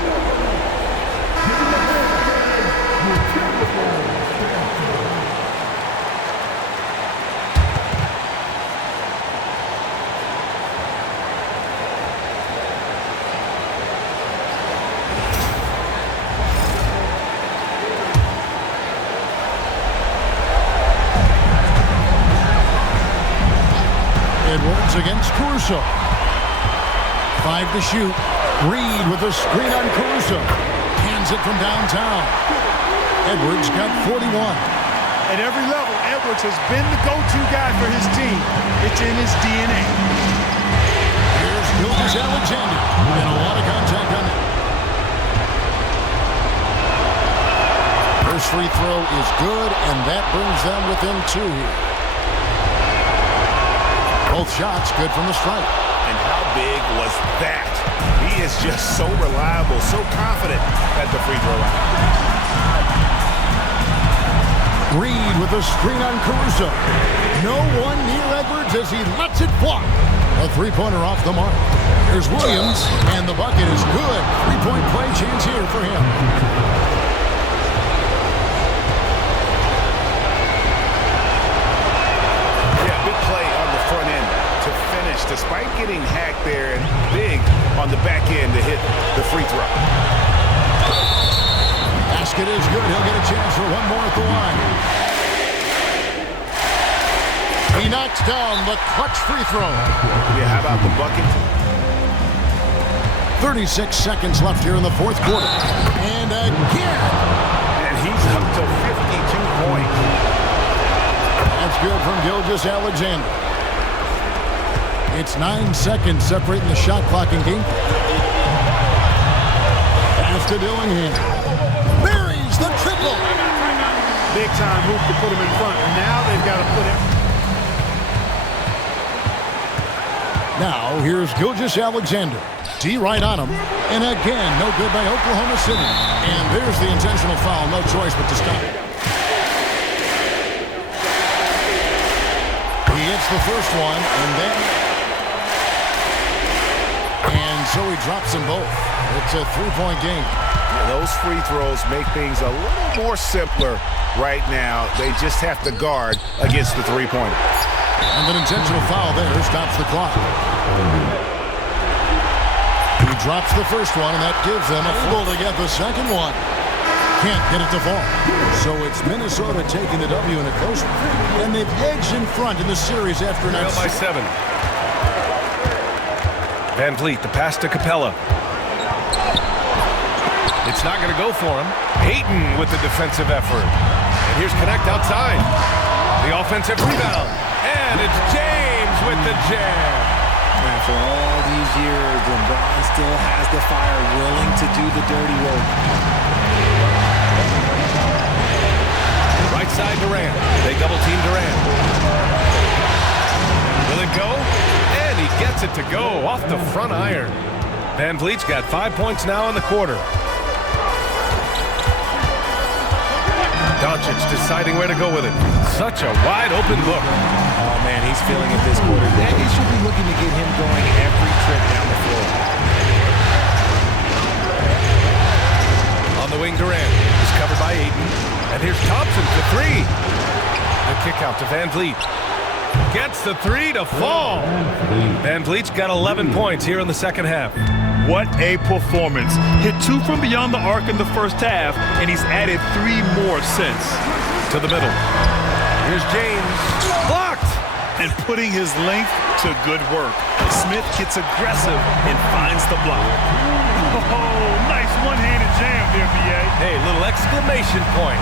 Edwards against Caruso. 5 to shoot. Reed with a screen on Caruso. Hands it from downtown. Edwards got 41. At every level, Edwards has been the go-to guy for his team. It's in his DNA. Here's Gilgeous-Alexander. And a lot of contact on it. First free throw is good, and that brings them within 2 here. Both shots good from the stripe. And how big was that? He is just so reliable, so confident at the free throw line. Reed with a screen on Caruso. No one near Edwards as he lets it fly. A three-pointer off the mark. There's Williams, and the bucket is good. Three-point play chance here for him. Despite getting hacked there and big on the back end to hit the free throw. Basket is good. He'll get a chance for one more at the line. He knocks down the clutch free throw. Yeah, how about the bucket? 36 seconds left here in the fourth quarter. And again. And he's up to 52 point. That's good from Gilgeous-Alexander. It's 9 seconds separating the shot clock and game. Pass to Dillingham. Buries the triple. Big time hoop to put him in front. And now they've got to put him. Now here's Gilgeous-Alexander. D right on him. And again, no good by Oklahoma City. And there's the intentional foul. No choice but to stop. He hits the first one, and so he drops them both. It's a three-point game. Yeah, those free throws make things a little more simpler right now. They just have to guard against the three-pointer. And an intentional foul there stops the clock. He drops the first one, and that gives them a full to get the second one. Can't get it to fall. So it's Minnesota taking the W in a close one. And they've edged in front in the series after an Trail by 7. Van Vliet, the pass to Capella. It's not going to go for him. Ayton with the defensive effort. And here's Connect outside. The offensive rebound. And it's James with the jam. After all these years, LeBron still has the fire, willing to do the dirty work. Right side Durant. They double team Durant. Will it go? And he gets it to go off the front iron. Van Vliet's got 5 points now in the quarter. Doncic deciding where to go with it. Such a wide open look. Oh man, he's feeling it this quarter. He should be looking to get him going every trip down the floor. On the wing, Durant is covered by Ayton. And here's Thompson for three. The kick out to Van Vliet. Gets the three to fall. Van Vliet's got 11 points here in the second half. What a performance. Hit 2 from beyond the arc in the first half, and he's added 3 more since. To the middle. Here's James. Blocked! And putting his length to good work. Smith gets aggressive and finds the block. Oh, nice one-handed jam there, B.A. Hey, little exclamation point.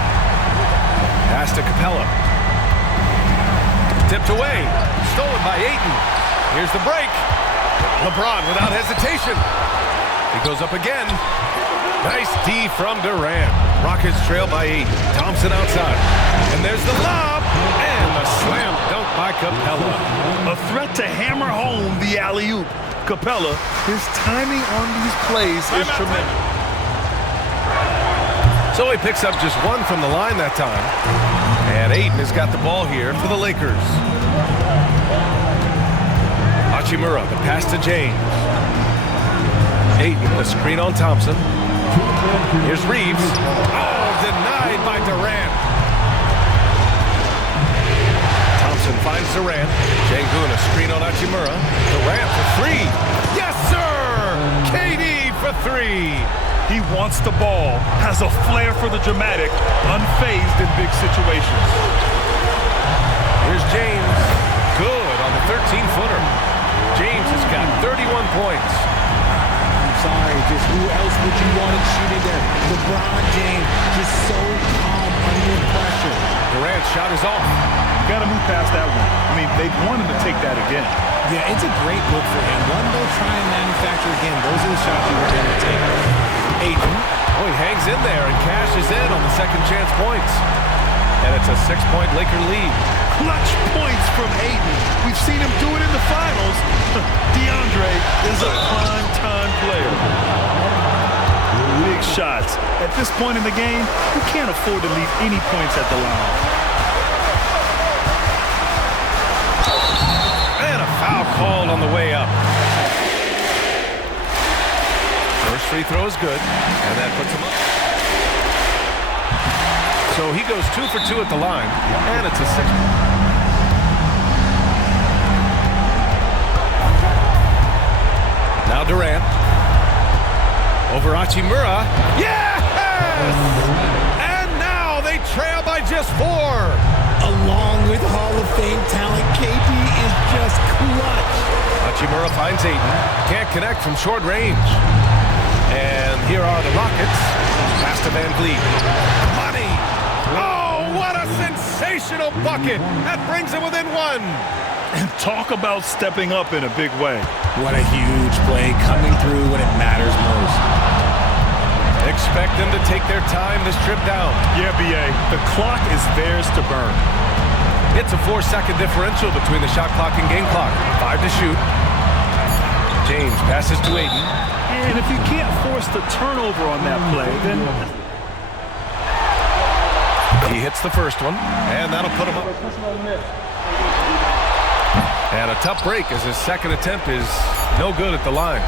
Pass to Capella. Tipped away. Stolen by Ayton. Here's the break. LeBron without hesitation. He goes up again. Nice D from Durant. Rockets trail by 8. Thompson outside. And there's the lob. And the slam dunk by Capella. A threat to hammer home the alley-oop. Capella, his timing on these plays is tremendous. So he picks up just 1 from the line that time. And Ayton has got the ball here for the Lakers. Hachimura, the pass to James. Ayton, the screen on Thompson. Here's Reeves. Oh, denied by Durant. Thompson finds Durant. Sengun, a screen on Hachimura. Durant for 3. Yes, sir! KD for 3. He wants the ball, has a flair for the dramatic, unfazed in big situations. Here's James. Good on the 13-footer. James has got 31 points. I'm sorry, just who else would you want to shoot in there? LeBron James, just so calm under pressure. Durant's shot is off. Got to move past that one. I mean, they want him to take that again. Yeah, it's a great look for him. One they'll try and manufacture again. Those are the shots you were going to take. Ayton. Oh, he hangs in there and cashes in on the second chance points. And it's a 6-point Laker lead. Clutch points from Ayton. We've seen him do it in the finals. DeAndre is a prime-time player. Big shots. At this point in the game, you can't afford to leave any points at the line. And a foul called on the way up. First free throw is good, and that puts him up. So he goes 2 for 2 at the line, and it's a 6. Now Durant. Over Hachimura. Yes! And now they trail by just 4. Along with Hall of Fame talent, KD is just clutch. Hachimura finds Ayton. Can't connect from short range. And here are the Rockets. Pass to Van Vliet. Money! Oh, what a sensational bucket. That brings him within one. And talk about stepping up in a big way. What a huge play, coming through when it matters most. Expect them to take their time this trip down. Yeah, B.A., the clock is theirs to burn. It's a 4-second differential between the shot clock and game clock. 5 to shoot. James passes to Ayton. And if you can't force the turnover on that play, then... He hits the first one, and that'll put him up. And a tough break as his second attempt is no good at the line.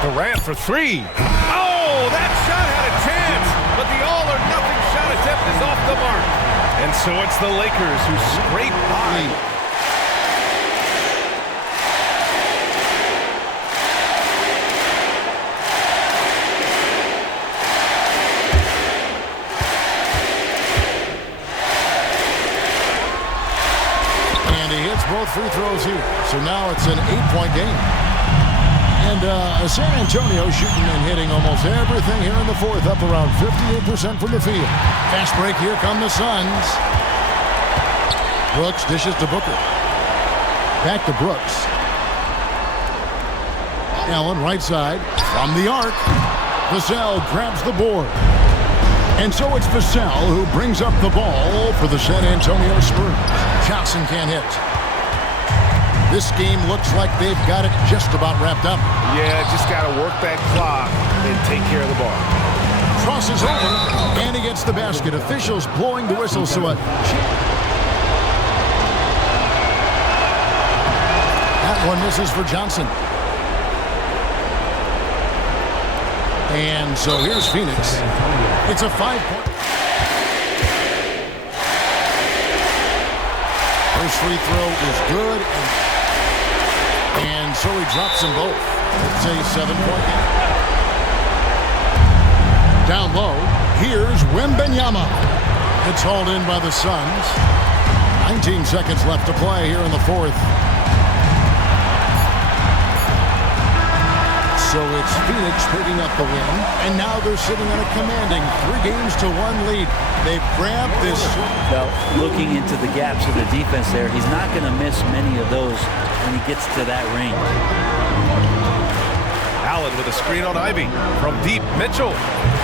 Durant for three. Oh, that shot had a chance, but the all-or-nothing shot attempt is off the mark. And so it's the Lakers who scrape by. Both free throws here. So now it's an 8-point game. And San Antonio shooting and hitting almost everything here in the fourth, up around 58% from the field. Fast break, here come the Suns. Brooks dishes to Booker. Back to Brooks. Allen right side from the arc. Vassell grabs the board. And so it's Vassell who brings up the ball for the San Antonio Spurs. Johnson can't hit. This game looks like they've got it just about wrapped up. Yeah, just got to work that clock and take care of the ball. Crosses over, and he gets the basket. Officials blowing the whistle, so that one misses for Johnson. And so here's Phoenix. It's a 5-point. First free throw is good. And so he drops them both. It's a 7-point game. Down low, here's Wembanyama. It's hauled in by the Suns. 19 seconds left to play here in the fourth. So it's Phoenix picking up the win. And now they're sitting on a commanding 3-1 lead. They've grabbed this. Well, looking into the gaps of the defense there, he's not going to miss many of those when he gets to that range. Allen with a screen on Ivy. From deep, Mitchell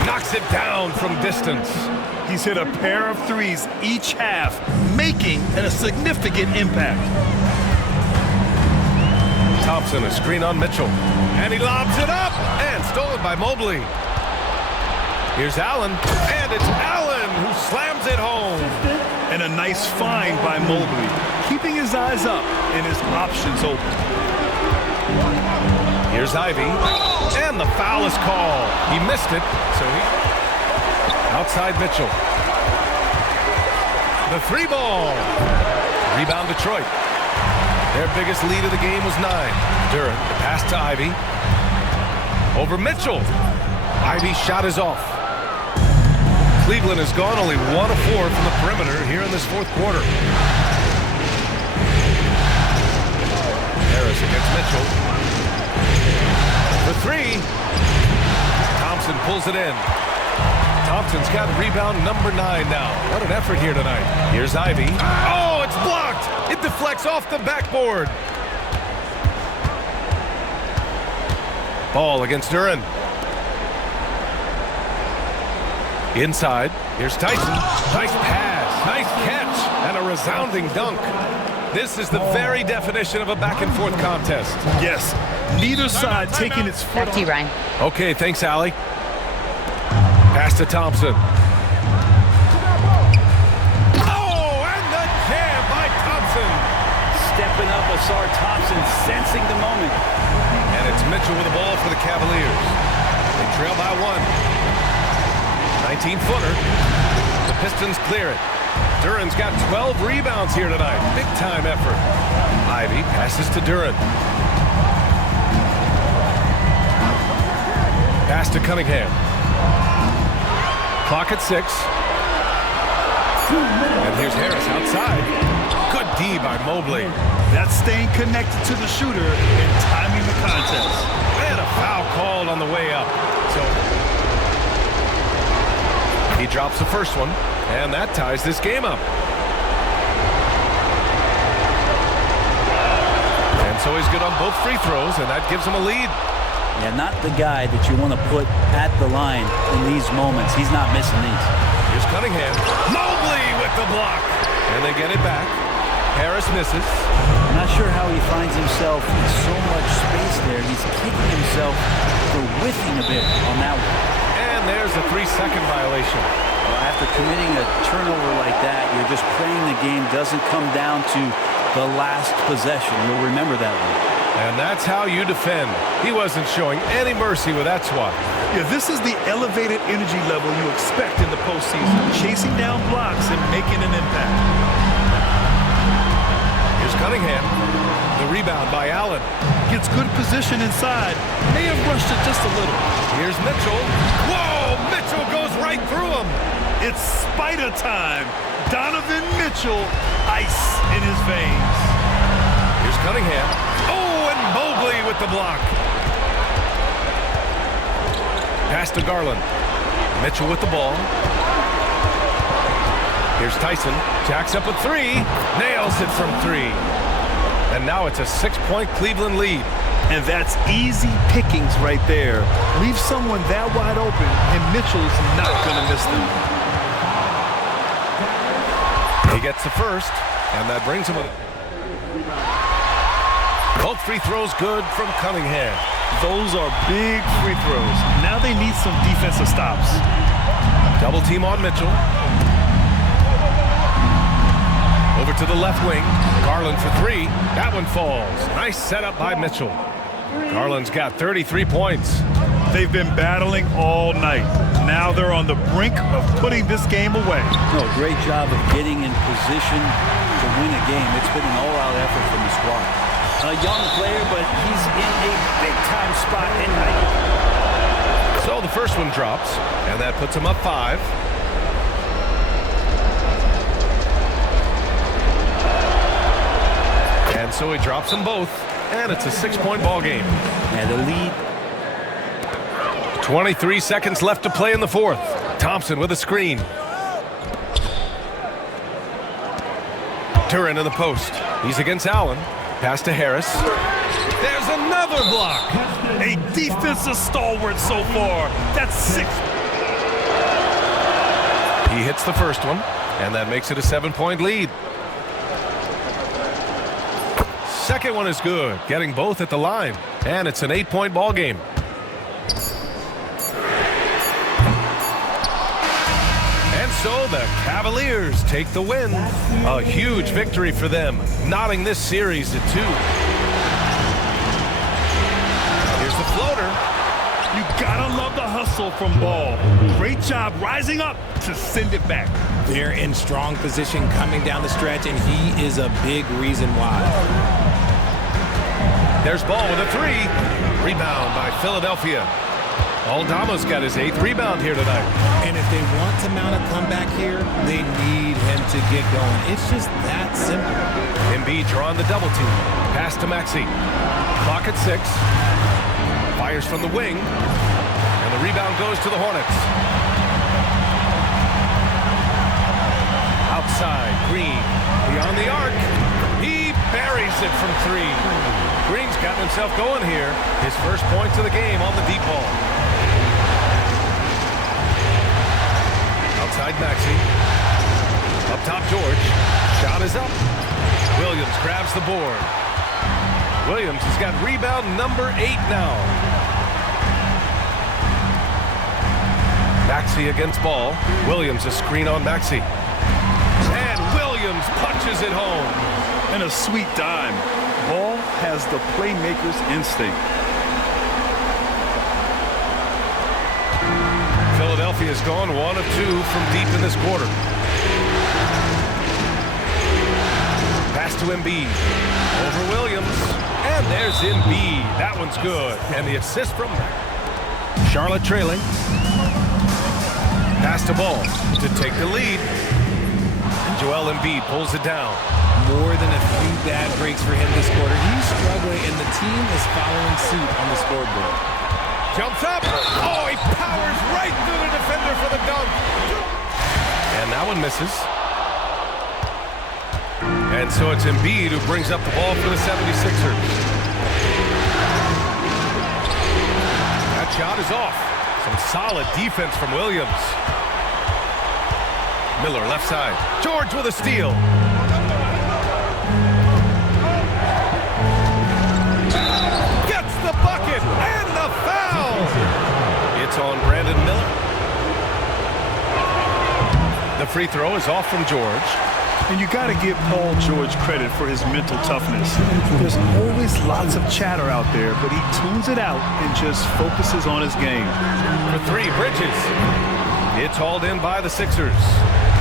knocks it down from distance. He's hit a pair of threes each half, making a significant impact. Thompson, a screen on Mitchell. And he lobs it up, and stolen by Mobley. Here's Allen, and it's Allen who slams it home. And a nice find by Mobley, keeping his eyes up and his options open. Here's Ivy, and the foul is called. He missed it, so he... Outside Mitchell. The 3-ball. Rebound Detroit. Their biggest lead of the game was 9. Durant, the pass to Ivy. Over Mitchell. Ivy's shot is off. Cleveland has gone only 1 of 4 from the perimeter here in this fourth quarter. Harris against Mitchell. For 3. Thompson pulls it in. Thompson's got rebound number 9 now. What an effort here tonight. Here's Ivy. Oh, it's blocked. It deflects off the backboard. Ball against Duren. Inside. Here's Tyson. Nice pass. Nice catch. And a resounding dunk. This is the very definition of a back-and-forth contest. Yes. Neither side taking its foot. Back to you, Ryan. Okay, thanks, Allie. Pass to Thompson. Oh, and the jam by Thompson. Stepping up, Ausar Thompson sensing the moment. And it's Mitchell with the ball for the Cavaliers. They trail by 1. 19-footer. The Pistons clear it. Duren's got 12 rebounds here tonight. Big-time effort. Ivy passes to Duren. Pass to Cunningham. Clock at 6. And here's Harris outside. Good D by Mobley. That's staying connected to the shooter and timing the contest. And a foul called on the way up. So he drops the first one. And that ties this game up. And so he's good on both free throws, and that gives him a lead. Yeah, not the guy that you want to put at the line in these moments. He's not missing these. Here's Cunningham. Mobley with the block. And they get it back. Harris misses. I'm not sure how he finds himself in so much space there. He's kicking himself for whiffing a bit on that one. And there's a 3-second violation. Well, after committing a turnover like that, you're just praying the game doesn't come down to the last possession. You'll remember that one. And that's how you defend. He wasn't showing any mercy with that swat. Yeah, this is the elevated energy level you expect in the postseason. Chasing down blocks and making an impact. Here's Cunningham. The rebound by Allen. Gets good position inside. May have rushed it just a little. Here's Mitchell. Whoa! Mitchell goes right through him. It's Spider time. Donovan Mitchell, ice in his veins. Here's Cunningham. Oh, and Mobley with the block. Pass to Garland. Mitchell with the ball. Here's Tyson. Jacks up a three. Nails it from three. And now it's a 6-point Cleveland lead. And that's easy pickings right there. Leave someone that wide open, and Mitchell's not going to miss them. He gets the first, and that brings him a... Both free throws good from Cunningham. Those are big free throws. Now they need some defensive stops. Double team on Mitchell. Over to the left wing. Garland for three. That one falls. Nice setup by Mitchell. Garland's got 33 points. They've been battling all night. Now they're on the brink of putting this game away. No, great job of getting in position to win a game. It's been an all-out effort from the squad. A young player, but he's in a big-time spot tonight. So the first one drops, and that puts him up 5. And so he drops them both, and it's a 6-point ball game. And the lead. 23 seconds left to play in the fourth. Thompson with a screen. Turin in the post. He's against Allen. Pass to Harris. There's another block. A defensive stalwart so far. That's 6. He hits the first one, and that makes it a 7-point lead. Second one is good, getting both at the line, and it's an 8-point ball game. And so the Cavaliers take the win. A huge victory for them, knotting this series at 2. Here's the floater. You gotta love the hustle from Ball. Great job rising up to send it back. They're in strong position coming down the stretch, and he is a big reason why. There's Ball with a 3. Rebound by Philadelphia. Aldama's got his 8th rebound here tonight. And if they want to mount a comeback here, they need him to get going. It's just that simple. Embiid drawing the double team. Pass to Maxey. Clock at 6. Fires from the wing. And the rebound goes to the Hornets. Outside, Green. Beyond the arc. He buries it from 3. Green's gotten himself going here. His first points of the game on the deep ball. Outside Maxey. Up top George. Shot is up. Williams grabs the board. Williams has got rebound number 8 now. Maxey against Ball. Williams a screen on Maxey. And Williams punches it home. And a sweet dime. Ball has the playmaker's instinct. Philadelphia's gone 1 of 2 from deep in this quarter. Pass to Embiid. Over Williams. And there's Embiid. That one's good. And the assist from Charlotte trailing. Pass to Ball to take the lead. Joel Embiid pulls it down. More than a few bad breaks for him this quarter. He's struggling, and the team is following suit on the scoreboard. Jumps up. Oh, he powers right through the defender for the dunk. And that one misses. And so it's Embiid who brings up the ball for the 76ers. That shot is off. Some solid defense from Williams. Miller left side. George with a steal. Gets the bucket and the foul. It's on Brandon Miller. The free throw is off from George. And you got to give Paul George credit for his mental toughness. There's always lots of chatter out there, but he tunes it out and just focuses on his game. For three, Bridges. It's hauled in by the Sixers.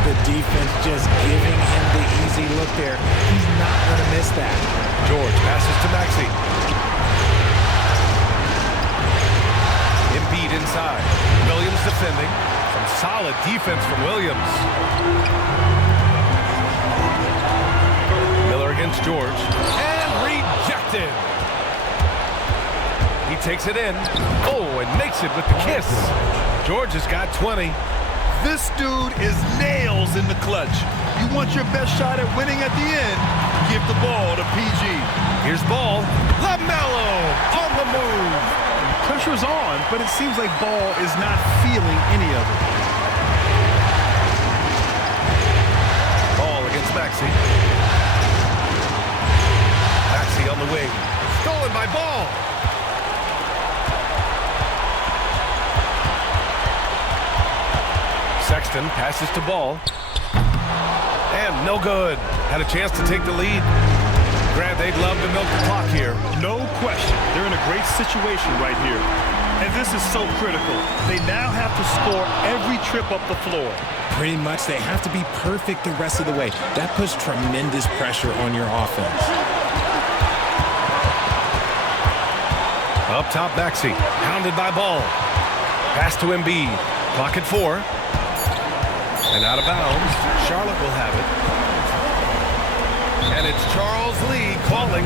The defense just giving him the easy look there. He's not going to miss that. George passes to Maxey. Embiid inside. Williams defending. Some solid defense from Williams. Against George, and rejected. He takes it in. Oh, and makes it with the kiss. George has got 20. This dude is nails in the clutch. You want your best shot at winning at the end, give the ball to PG. Here's Ball. LaMelo on the move. Pressure's on, but it seems like Ball is not feeling any of it. Ball against Maxey. On the wing. Stolen by Ball. Sexton passes to Ball. And no good. Had a chance to take the lead. Grant, they'd love to milk the clock here. No question. They're in a great situation right here. And this is so critical. They now have to score every trip up the floor. Pretty much they have to be perfect the rest of the way. That puts tremendous pressure on your offense. Up top, Maxey. Hounded by Ball. Pass to Embiid. Clock at 4. And out of bounds. Charlotte will have it. And it's Charles Lee calling.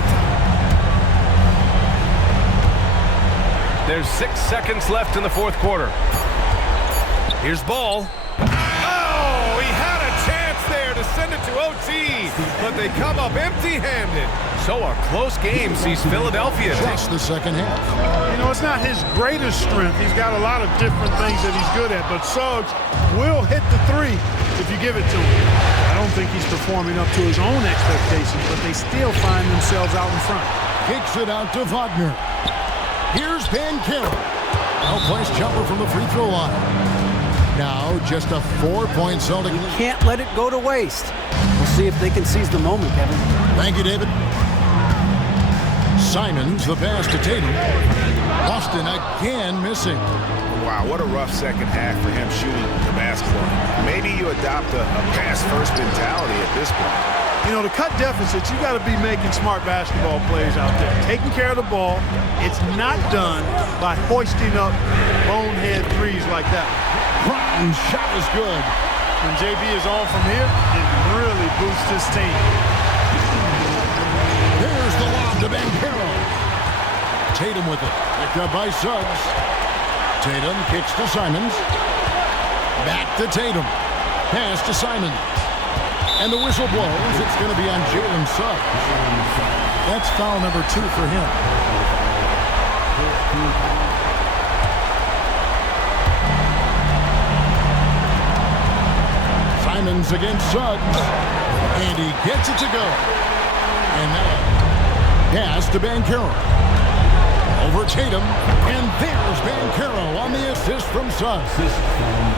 There's 6 seconds left in the fourth quarter. Here's Ball. Oh, he had a chance there to send it to OT. But they come up empty-handed. So a close game sees Philadelphia. Just the second half. You know, it's not his greatest strength. He's got a lot of different things that he's good at, but Suggs will hit the three if you give it to him. I don't think he's performing up to his own expectations, but they still find themselves out in front. Kicks it out to Wagner. Here's Banchero. Well-placed jumper from the free throw line. Now just a 4-point Celtic. You can't let it go to waste. We'll see if they can seize the moment, Kevin. Thank you, David. Simons, the pass to Tatum. Boston again missing. Wow, what a rough second half for him shooting the basketball. Maybe you adopt a pass-first mentality at this point. You know, to cut deficits, you got to be making smart basketball plays out there. Taking care of the ball. It's not done by hoisting up bonehead threes like that. Broughton's shot is good. When JB is on from here, it really boosts his team. There's the lob to Banchero. Tatum with it. Picked up by Suggs. Tatum kicks to Simons. Back to Tatum. Pass to Simons. And the whistle blows. It's going to be on Jalen Suggs. That's foul number 2 for him. Simons against Suggs. And he gets it to go. And now pass to Banchero. Over Tatum. And there's Banchero on the assist from Suggs.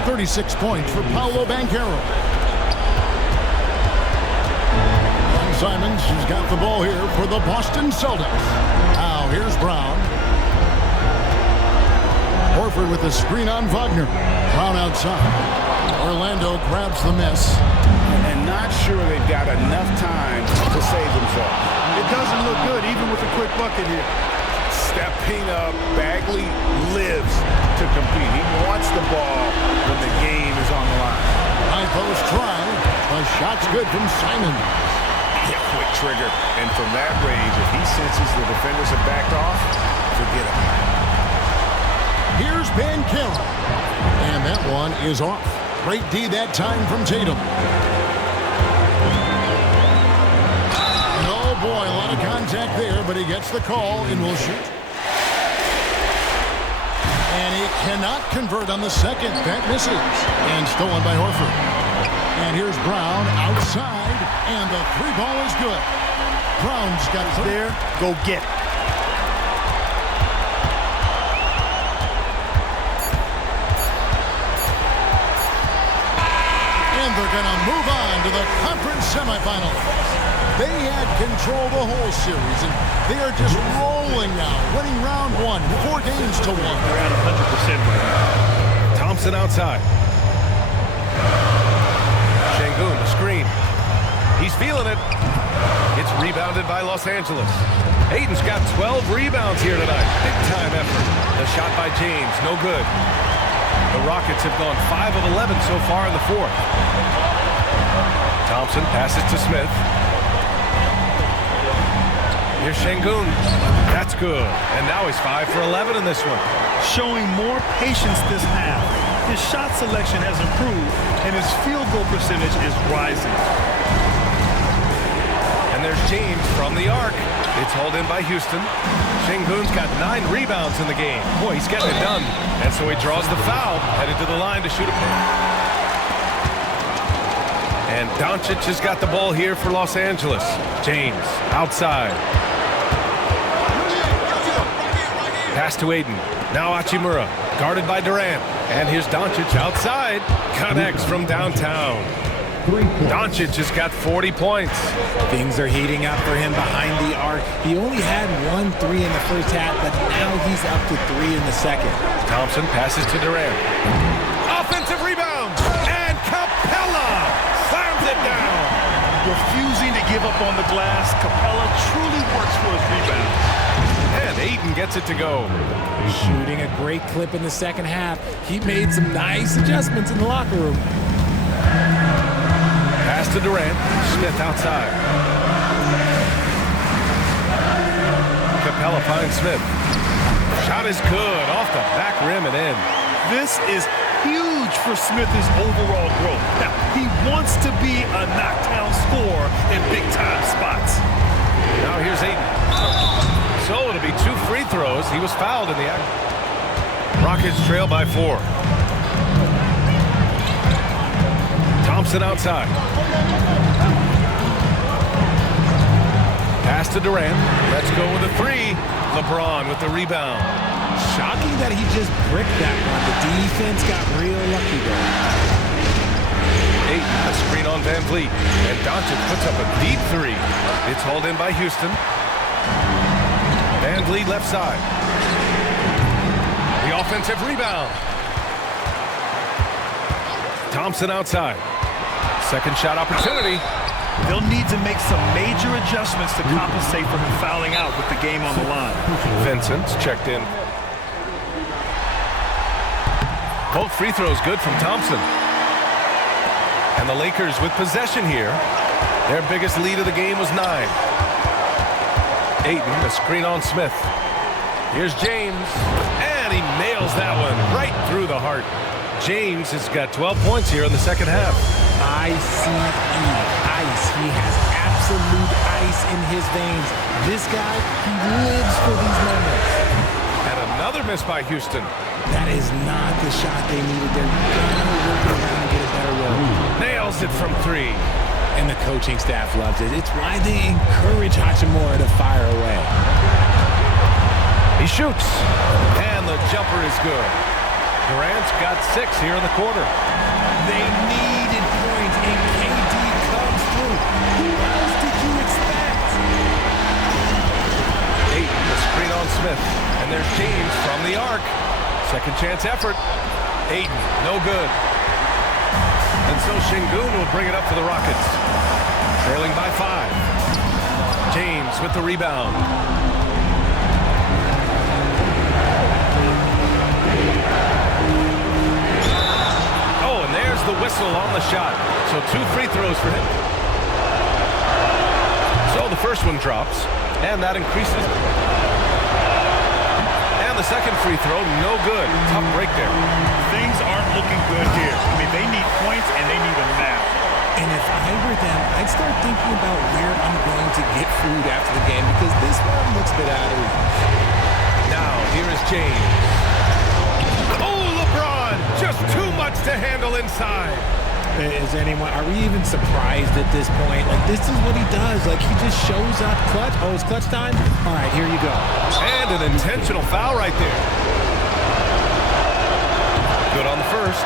36 points for Paolo Banchero. And Simons has got the ball here for the Boston Celtics. Now here's Brown. Horford with the screen on Wagner. Brown outside. Orlando grabs the miss. And not sure they've got enough time to save themselves. It doesn't look good, even with a quick bucket here. Stepping up, Bagley lives to compete. He wants the ball when the game is on the line. High post try. The shot's good from Simon. Yeah, quick trigger. And from that range, if he senses the defenders have backed off, forget about it. Here's Banchero. And that one is off. Great D that time from Tatum. Oh boy, a lot of contact there, but he gets the call and will shoot. And he cannot convert on the second. That misses. And stolen by Horford. And here's Brown outside, and the three ball is good. Brown's got it there. Go get it. And they're going to move on to the conference semifinals. They had control the whole series, and they are just rolling now, winning round one, 4 games to 1. They're at 100% right now. Thompson outside. Şengün, the screen. He's feeling it. It's rebounded by Los Angeles. Ayton's got 12 rebounds here tonight. Big-time effort. The shot by James, no good. The Rockets have gone 5 of 11 so far in the fourth. Thompson passes to Smith. Here's Şengün. That's good. And now he's 5 for 11 in this one. Showing more patience this half. His shot selection has improved, and his field goal percentage is rising. And there's James from the arc. It's hauled in by Houston. Şengün's got 9 rebounds in the game. Boy, he's getting it done. And so he draws the foul, headed to the line to shoot a pair. And Doncic has got the ball here for Los Angeles. James, outside. Pass to Ayton. Now Hachimura, guarded by Durant. And here's Doncic outside. Connects from downtown. Doncic has got 40 points. Things are heating up for him behind the arc. He only had 1 3 in the first half, but now he's up to 3 in the second. Thompson passes to Durant. Offensive rebound. And Capella slams it down. Refusing to give up on the glass, Capella truly works for his rebound. And Ayton gets it to go. Shooting a great clip in the second half. He made some nice adjustments in the locker room. Pass to Durant. Smith outside. Capella finds Smith. Shot is good. Off the back rim and in. This is huge for Smith's overall growth. Now, he wants to be a knockdown scorer in big-time spots. Now here's Ayton. So it'll be 2 free throws. He was fouled in the act. Rockets trail by 4. Thompson outside. Pass to Durant. Let's go with a 3. LeBron with the rebound. Shocking that he just bricked that one. The defense got real lucky there. Ayton, a screen on Van Vliet. And Doncic puts up a deep 3. It's hauled in by Houston. Van Vliet left side. The offensive rebound. Thompson outside. Second shot opportunity. They'll need to make some major adjustments to compensate for him fouling out with the game on the line. Vincent's checked in. Both free throws good from Thompson. And the Lakers with possession here. Their biggest lead of the game was 9. Ayton, a screen on Smith. Here's James. And he nails that one right through the heart. James has got 12 points here in the second half. ICE, ice. He has absolute ice in his veins. This guy, he lives for these moments. And another miss by Houston. That is not the shot they needed. They're going to work around and get a better roll. Nails it from 3. And the coaching staff loves it. It's why they encourage Hachimura to fire away. He shoots. And the jumper is good. Durant's got 6 here in the quarter. They needed points, and KD comes through. Who else did you expect? Ayton, the screen on Smith. And there's James from the arc. Second chance effort. Ayton, no good. And so Şengün will bring it up for the Rockets. Trailing by 5. James with the rebound. Oh, and there's the whistle on the shot. So 2 free throws for him. So the first one drops, and that increases. And the second free throw, no good. Tough break there. Things aren't looking good here. I mean, they need points, and they need them now. And if I were them, I'd start thinking about where I'm going to get food after the game because this one looks a bit out of reach. Now, here is James. Oh, LeBron! Just too much to handle inside. Are we even surprised at this point? Like, this is what he does. Like, he just shows up clutch. Oh, it's clutch time? All right, here you go. And an intentional foul right there. Good on the first.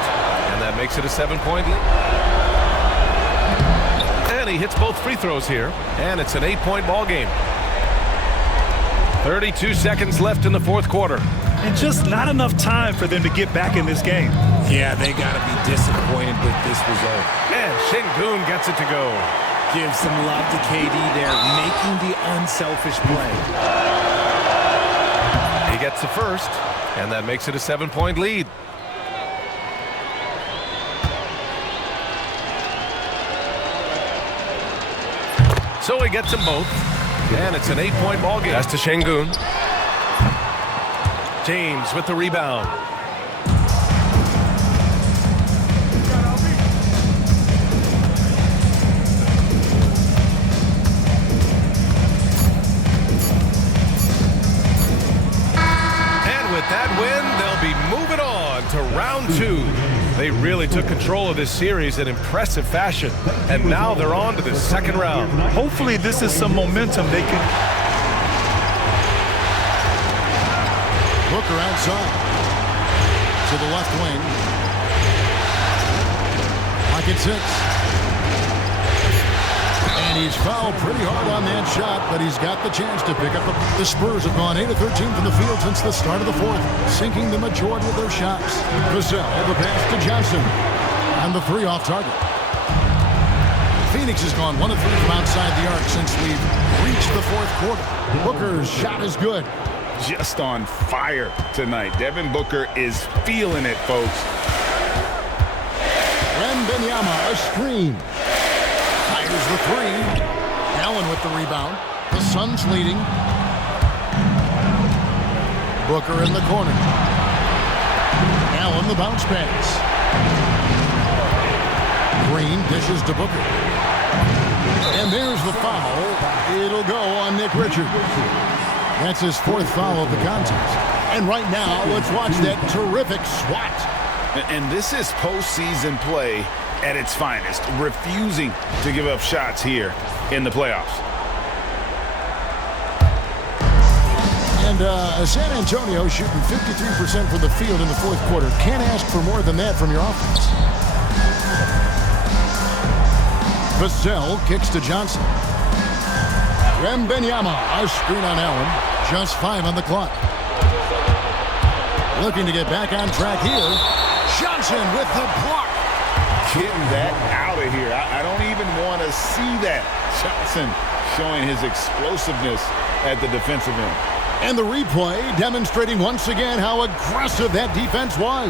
And that makes it a 7-point lead. And he hits both free throws here. And it's an 8-point ball game. 32 seconds left in the fourth quarter. And just not enough time for them to get back in this game. Yeah, they got to be disappointed with this result. And Sengun gets it to go. Give some love to KD there, making the unselfish play. He gets the first, and that makes it a 7-point lead. So he gets them both, and it's an 8-point ball game. That's to Sengun. James with the rebound. And with that win, they'll be moving on to round 2. They really took control of this series in impressive fashion, and now they're on to the second round. Hopefully this is some momentum they can... Booker outside to the left wing. Pocket 6. And he's fouled pretty hard on that shot, but he's got the chance to pick up. The Spurs have gone 8 of 13 from the field since the start of the fourth, sinking the majority of their shots. Vassell, the pass to Johnson, and the 3 off target. Phoenix has gone 1 of 3 from outside the arc since we've reached the fourth quarter. Booker's shot is good. Just on fire tonight. Devin Booker is feeling it, folks. Wembanyama, a screen. Fires the 3. Allen with the rebound. The Suns leading. Booker in the corner. Allen the bounce pass. Green dishes to Booker. And there's the foul. It'll go on Nick Richards. That's his 4th foul of the contest. And right now, let's watch that terrific swat. And this is postseason play at its finest, refusing to give up shots here in the playoffs. And San Antonio shooting 53% from the field in the fourth quarter. Can't ask for more than that from your offense. Vassell kicks to Johnson. Wembanyama, a screen on Allen. Just 5 on the clock. Looking to get back on track here. Johnson with the block. Getting that out of here. I don't even want to see that. Johnson showing his explosiveness at the defensive end. And the replay demonstrating once again how aggressive that defense was.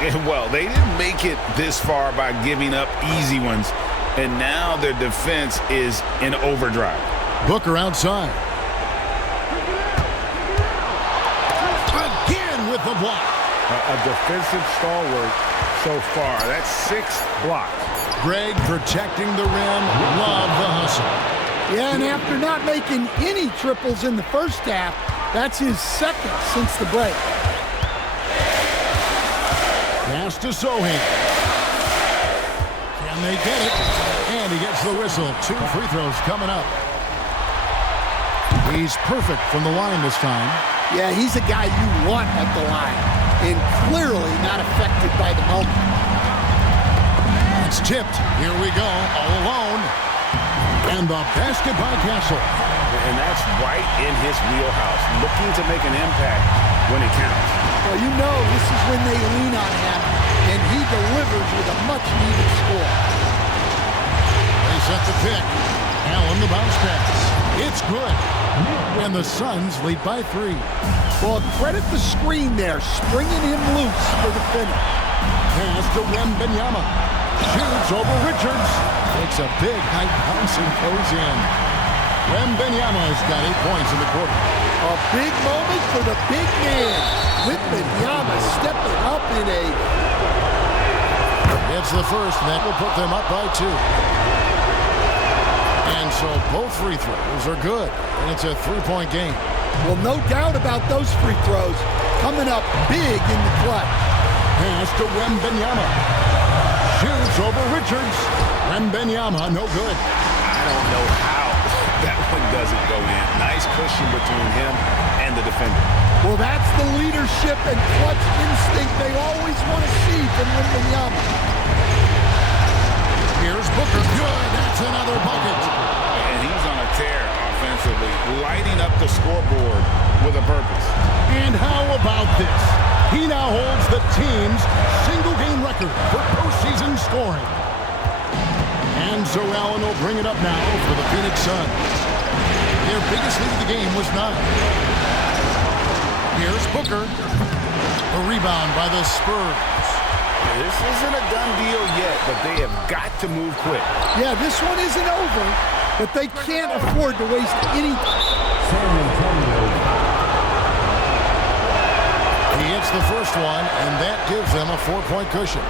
And well, they didn't make it this far by giving up easy ones. And now their defense is in overdrive. Booker outside. Again with the block. A defensive stalwart so far. That's 6 blocks. Greg protecting the rim. Love the hustle. Yeah, and after not making any triples in the first half, that's his 2nd since the break. Pass to Sohan. Can they get it? And he gets the whistle. 2 free throws coming up. He's perfect from the line this time. Yeah, he's a guy you want at the line, and clearly not affected by the moment. It's tipped. Here we go, all alone. And the basket by Castle. And that's right in his wheelhouse, looking to make an impact when it counts. Well, you know this is when they lean on him, and he delivers with a much-needed score. They set the pick. Allen the bounce pass. It's good. And the Suns lead by 3. Well, credit the screen there, springing him loose for the finish. Pass to Wembanyama. Shoots over Richards. Takes a big height bounce and goes in. Wembanyama has got 8 points in the quarter. A big moment for the big man. Wembanyama stepping up in a... It's the first, and that will put them up by 2. And so both free throws are good, and it's a 3-point game. Well, no doubt about those free throws coming up big in the clutch. Pass to Wembanyama. Shoots over Richards. Wembanyama, no good. I don't know how that one doesn't go in. Nice cushion between him and the defender. Well, that's the leadership and clutch instinct they always want to see from Wembanyama. Here's Booker. Good. That's another bucket. And he's on a tear offensively, lighting up the scoreboard with a purpose. And how about this? He now holds the team's single-game record for postseason scoring. And so Allen will bring it up now for the Phoenix Suns. Their biggest lead of the game was 9. Here's Booker. A rebound by the Spurs. This isn't a done deal yet, but they have got to move quick. Yeah, this one isn't over, but they can't afford to waste any time. He hits the first one, and that gives them a 4-point cushion.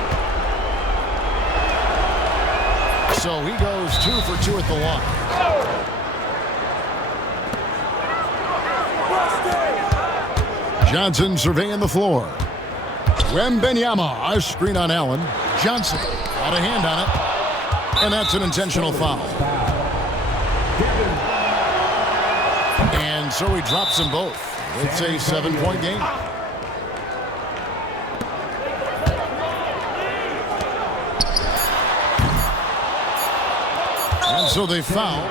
So he goes 2 for 2 at the line. Johnson surveying the floor. Wembanyama, a screen on Allen. Johnson, got a hand on it. And that's an intentional foul. And so he drops them both. It's a 7-point game. And so they foul.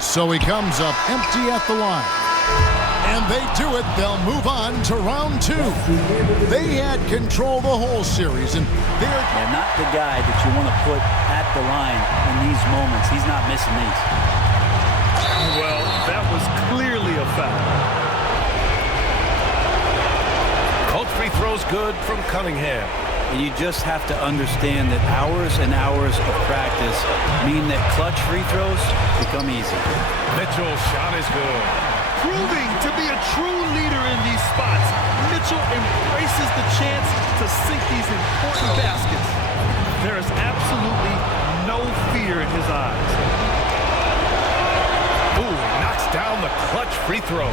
So he comes up empty at the line. And they do it. They'll move on to round 2. They had control the whole series, and they're not the guy that you want to put at the line in these moments. He's not missing these. Well, that was clearly a foul. Both free throws good from Cunningham. And you just have to understand that hours and hours of practice mean that clutch free throws become easy. Mitchell's shot is good. Proving to be a true leader in these spots, Mitchell embraces the chance to sink these important baskets. There is absolutely no fear in his eyes. Ooh, knocks down the clutch free throw.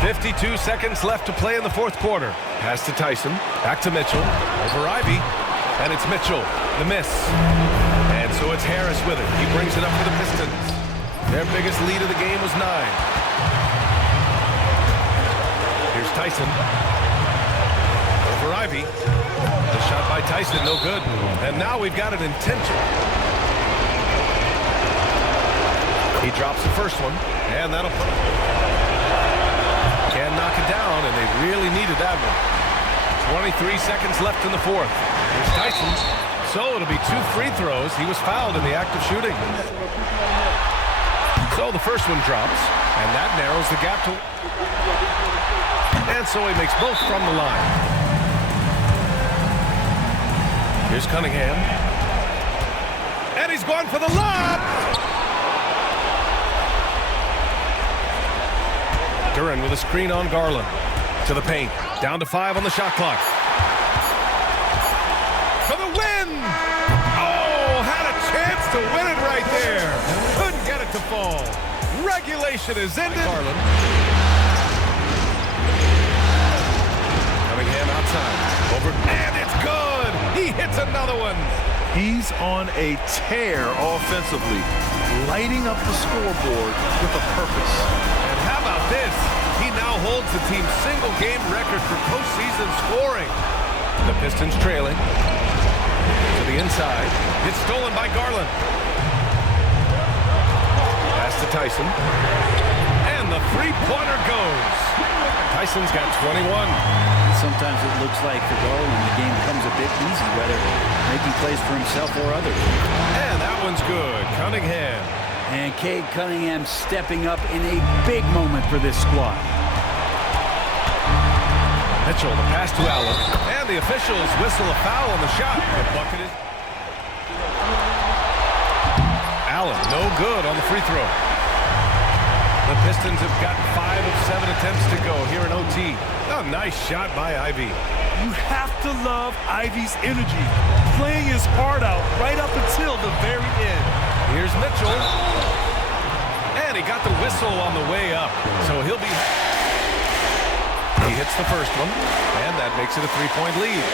52 seconds left to play in the fourth quarter. Pass to Tyson, back to Mitchell, over Ivy, and it's Mitchell, the miss. And so it's Harris with it. He brings it up for the Pistons. Their biggest lead of the game was 9. Here's Tyson. Over Ivy. The shot by Tyson, no good. And now we've got an intention. He drops the first one, and that'll put him. Can knock it down, and they really needed that one. 23 seconds left in the fourth. Here's Tyson. So it'll be 2 free throws. He was fouled in the act of shooting. So the first one drops, and that narrows the gap to... And so he makes both from the line. Here's Cunningham. And he's gone for the lob! Duren with a screen on Garland. To the paint. Down to 5 on the shot clock. For the win! Oh, had a chance to win it right there. Couldn't get it to fall. Regulation is ended. Garland. Cunningham outside. Over. And it's good! He hits another one. He's on a tear offensively, lighting up the scoreboard with a purpose. And how about this? He now holds the team's single-game record for postseason scoring. The Pistons trailing. To the inside. It's stolen by Garland. Pass to Tyson. And the three-pointer goes. Tyson's got 21. Sometimes it looks like for Garland the game comes a bit easy, whether making plays for himself or others. And that one's good. Cunningham. And Cade Cunningham stepping up in a big moment for this squad. Mitchell, the pass to Allen. And the officials whistle a foul on the shot. The bucket is... No good on the free throw. The Pistons have gotten 5 of 7 attempts to go here in OT. A nice shot by Ivy. You have to love Ivy's energy, playing his heart out right up until the very end. Here's Mitchell. And he got the whistle on the way up. So he'll be... He hits the first one, and that makes it a 3-point lead.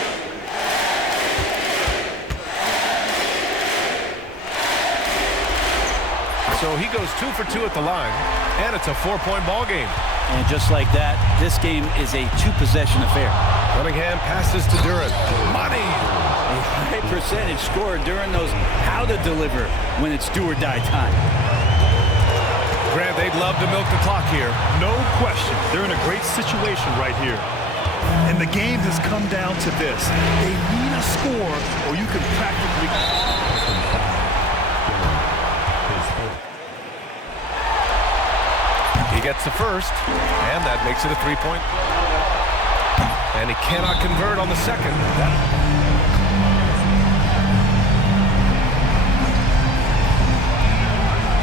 So he goes 2 for 2 at the line, and it's a 4-point ball game. And just like that, this game is a 2-possession affair. Cunningham passes to Duren. Money! A high percentage scorer. Duren knows how to deliver when it's do or die time. Grant, they'd love to milk the clock here. No question. They're in a great situation right here. And the game has come down to this. They need a score, or you can practically... He gets the first, and that makes it a 3-point. And he cannot convert on the second.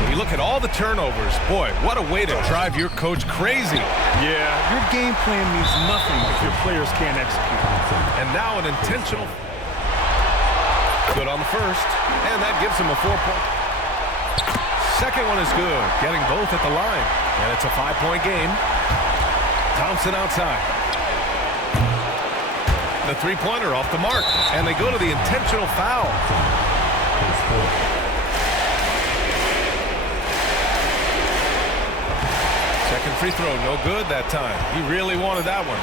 When you look at all the turnovers, boy, what a way to drive your coach crazy. Yeah, your game plan means nothing if your players can't execute. And now an intentional... Good on the first, and that gives him a 4-point. Second one is good, getting both at the line. And it's a 5-point game. Thompson outside. The three-pointer off the mark. And they go to the intentional foul. Second free throw, no good that time. He really wanted that one.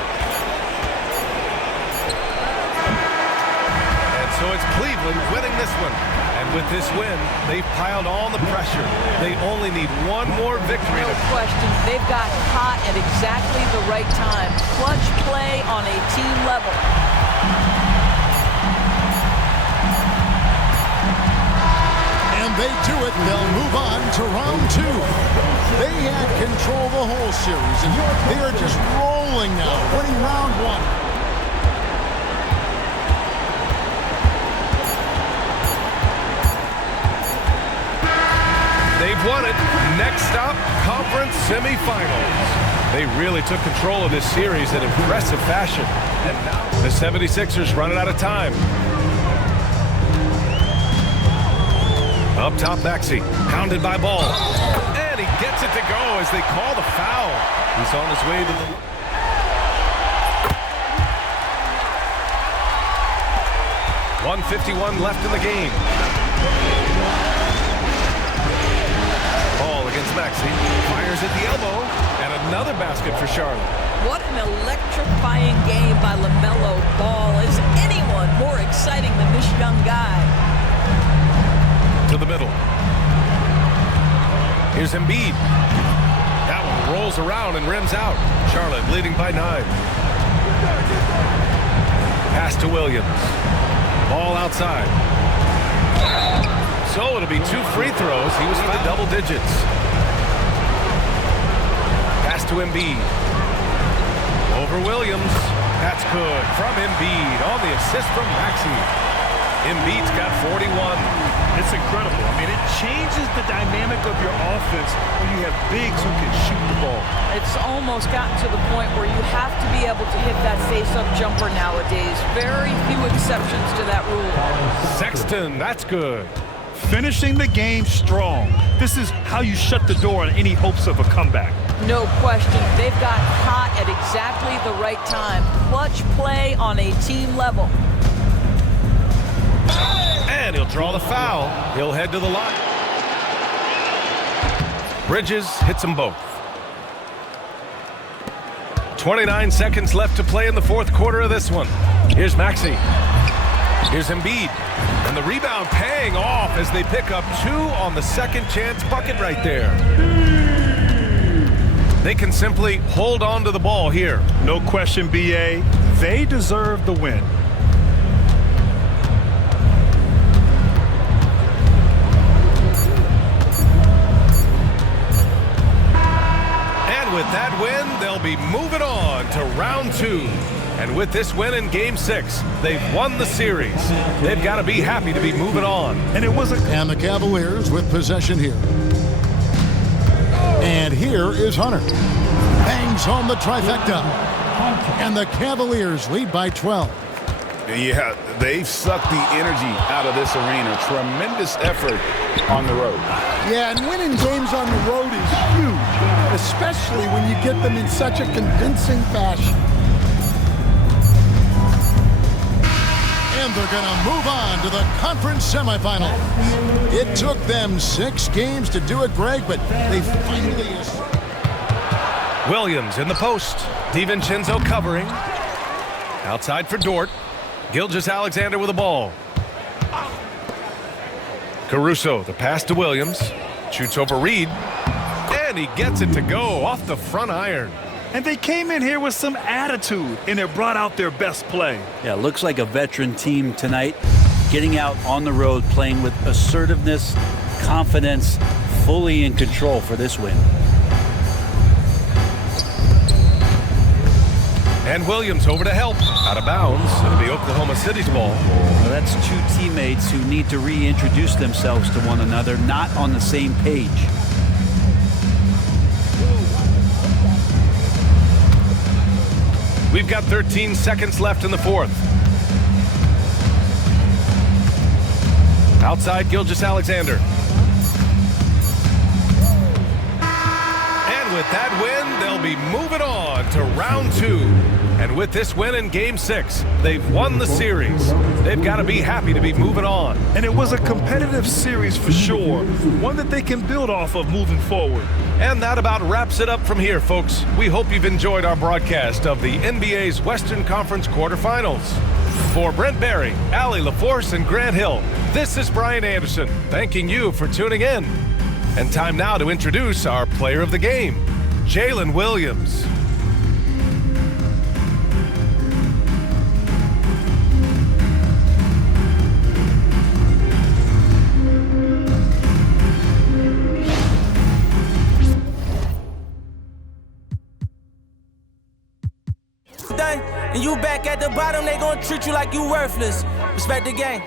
And so it's Cleveland winning this one. And with this win, they've piled on the pressure. They only need one more victory. No question. They've got hot at exactly the right time. Clutch play on a team level. And they do it. They'll move on to round 2. They had control of the whole series, and they are just rolling now, winning round 1. They've won it. Next stop, conference semifinals. They really took control of this series in impressive fashion. And now the 76ers running out of time. Up top, Maxey, pounded by Ball. And he gets it to go as they call the foul. He's on his way to the... 1:51 left in the game. Ball against Maxey. Fires at the elbow. And another basket for Charlotte. What an electrifying game by LaMelo Ball. Is anyone more exciting than this young guy? To the middle. Here's Embiid. That one rolls around and rims out. Charlotte leading by 9. Pass to Williams. Ball outside. So it'll be 2 free throws. He was fouled. Double digits. Pass to Embiid. Over Williams. That's good from Embiid on the assist from Maxey. Embiid's got 41. It's incredible. I mean, it changes the dynamic of your offense when you have bigs who can shoot the ball. It's almost gotten to the point where you have to be able to hit that face-up jumper nowadays. Very few exceptions to that rule. Sexton, that's good. Finishing the game strong. This is how you shut the door on any hopes of a comeback. No question. They've got hot at exactly the right time. Clutch play on a team level. And he'll draw the foul. He'll head to the line. Bridges hits them both. 29 seconds left to play in the fourth quarter of this one. Here's Maxey. Here's Embiid. And the rebound paying off as they pick up 2 on the second chance bucket right there. They can simply hold on to the ball here. No question, B.A. They deserve the win. With that win, they'll be moving on to round 2. And with this win in Game 6, they've won the series. They've got to be happy to be moving on. And it was And the Cavaliers with possession here. And here is Hunter. Bangs home the trifecta. And the Cavaliers lead by 12. Yeah, they've sucked the energy out of this arena. Tremendous effort on the road. Yeah, and winning games on the road is huge, especially when you get them in such a convincing fashion. And they're going to move on to the conference semifinals. It took them 6 games to do it, Greg, but they finally... Williams in the post. DiVincenzo covering. Outside for Dort. Gilgeous-Alexander with the ball. Caruso, the pass to Williams. Shoots over Reed. And he gets it to go off the front iron. And they came in here with some attitude, and it brought out their best play. Yeah, looks like a veteran team tonight, getting out on the road, playing with assertiveness, confidence, fully in control for this win. And Williams over to help. Out of bounds. It'll be Oklahoma City's ball. Well, that's 2 teammates who need to reintroduce themselves to one another, not on the same page. We've got 13 seconds left in the fourth. Outside, Gilgeous-Alexander. And with that win, they'll be moving on to round 2. And with this win in Game 6, they've won the series. They've got to be happy to be moving on. And it was a competitive series for sure, one that they can build off of moving forward. And that about wraps it up from here, folks. We hope you've enjoyed our broadcast of the NBA's Western Conference quarterfinals. For Brent Barry, Allie LaForce, and Grant Hill, this is Brian Anderson, thanking you for tuning in. And time now to introduce our player of the game, Jalen Williams. And you back at the bottom, they gonna treat you like you worthless. Respect the game.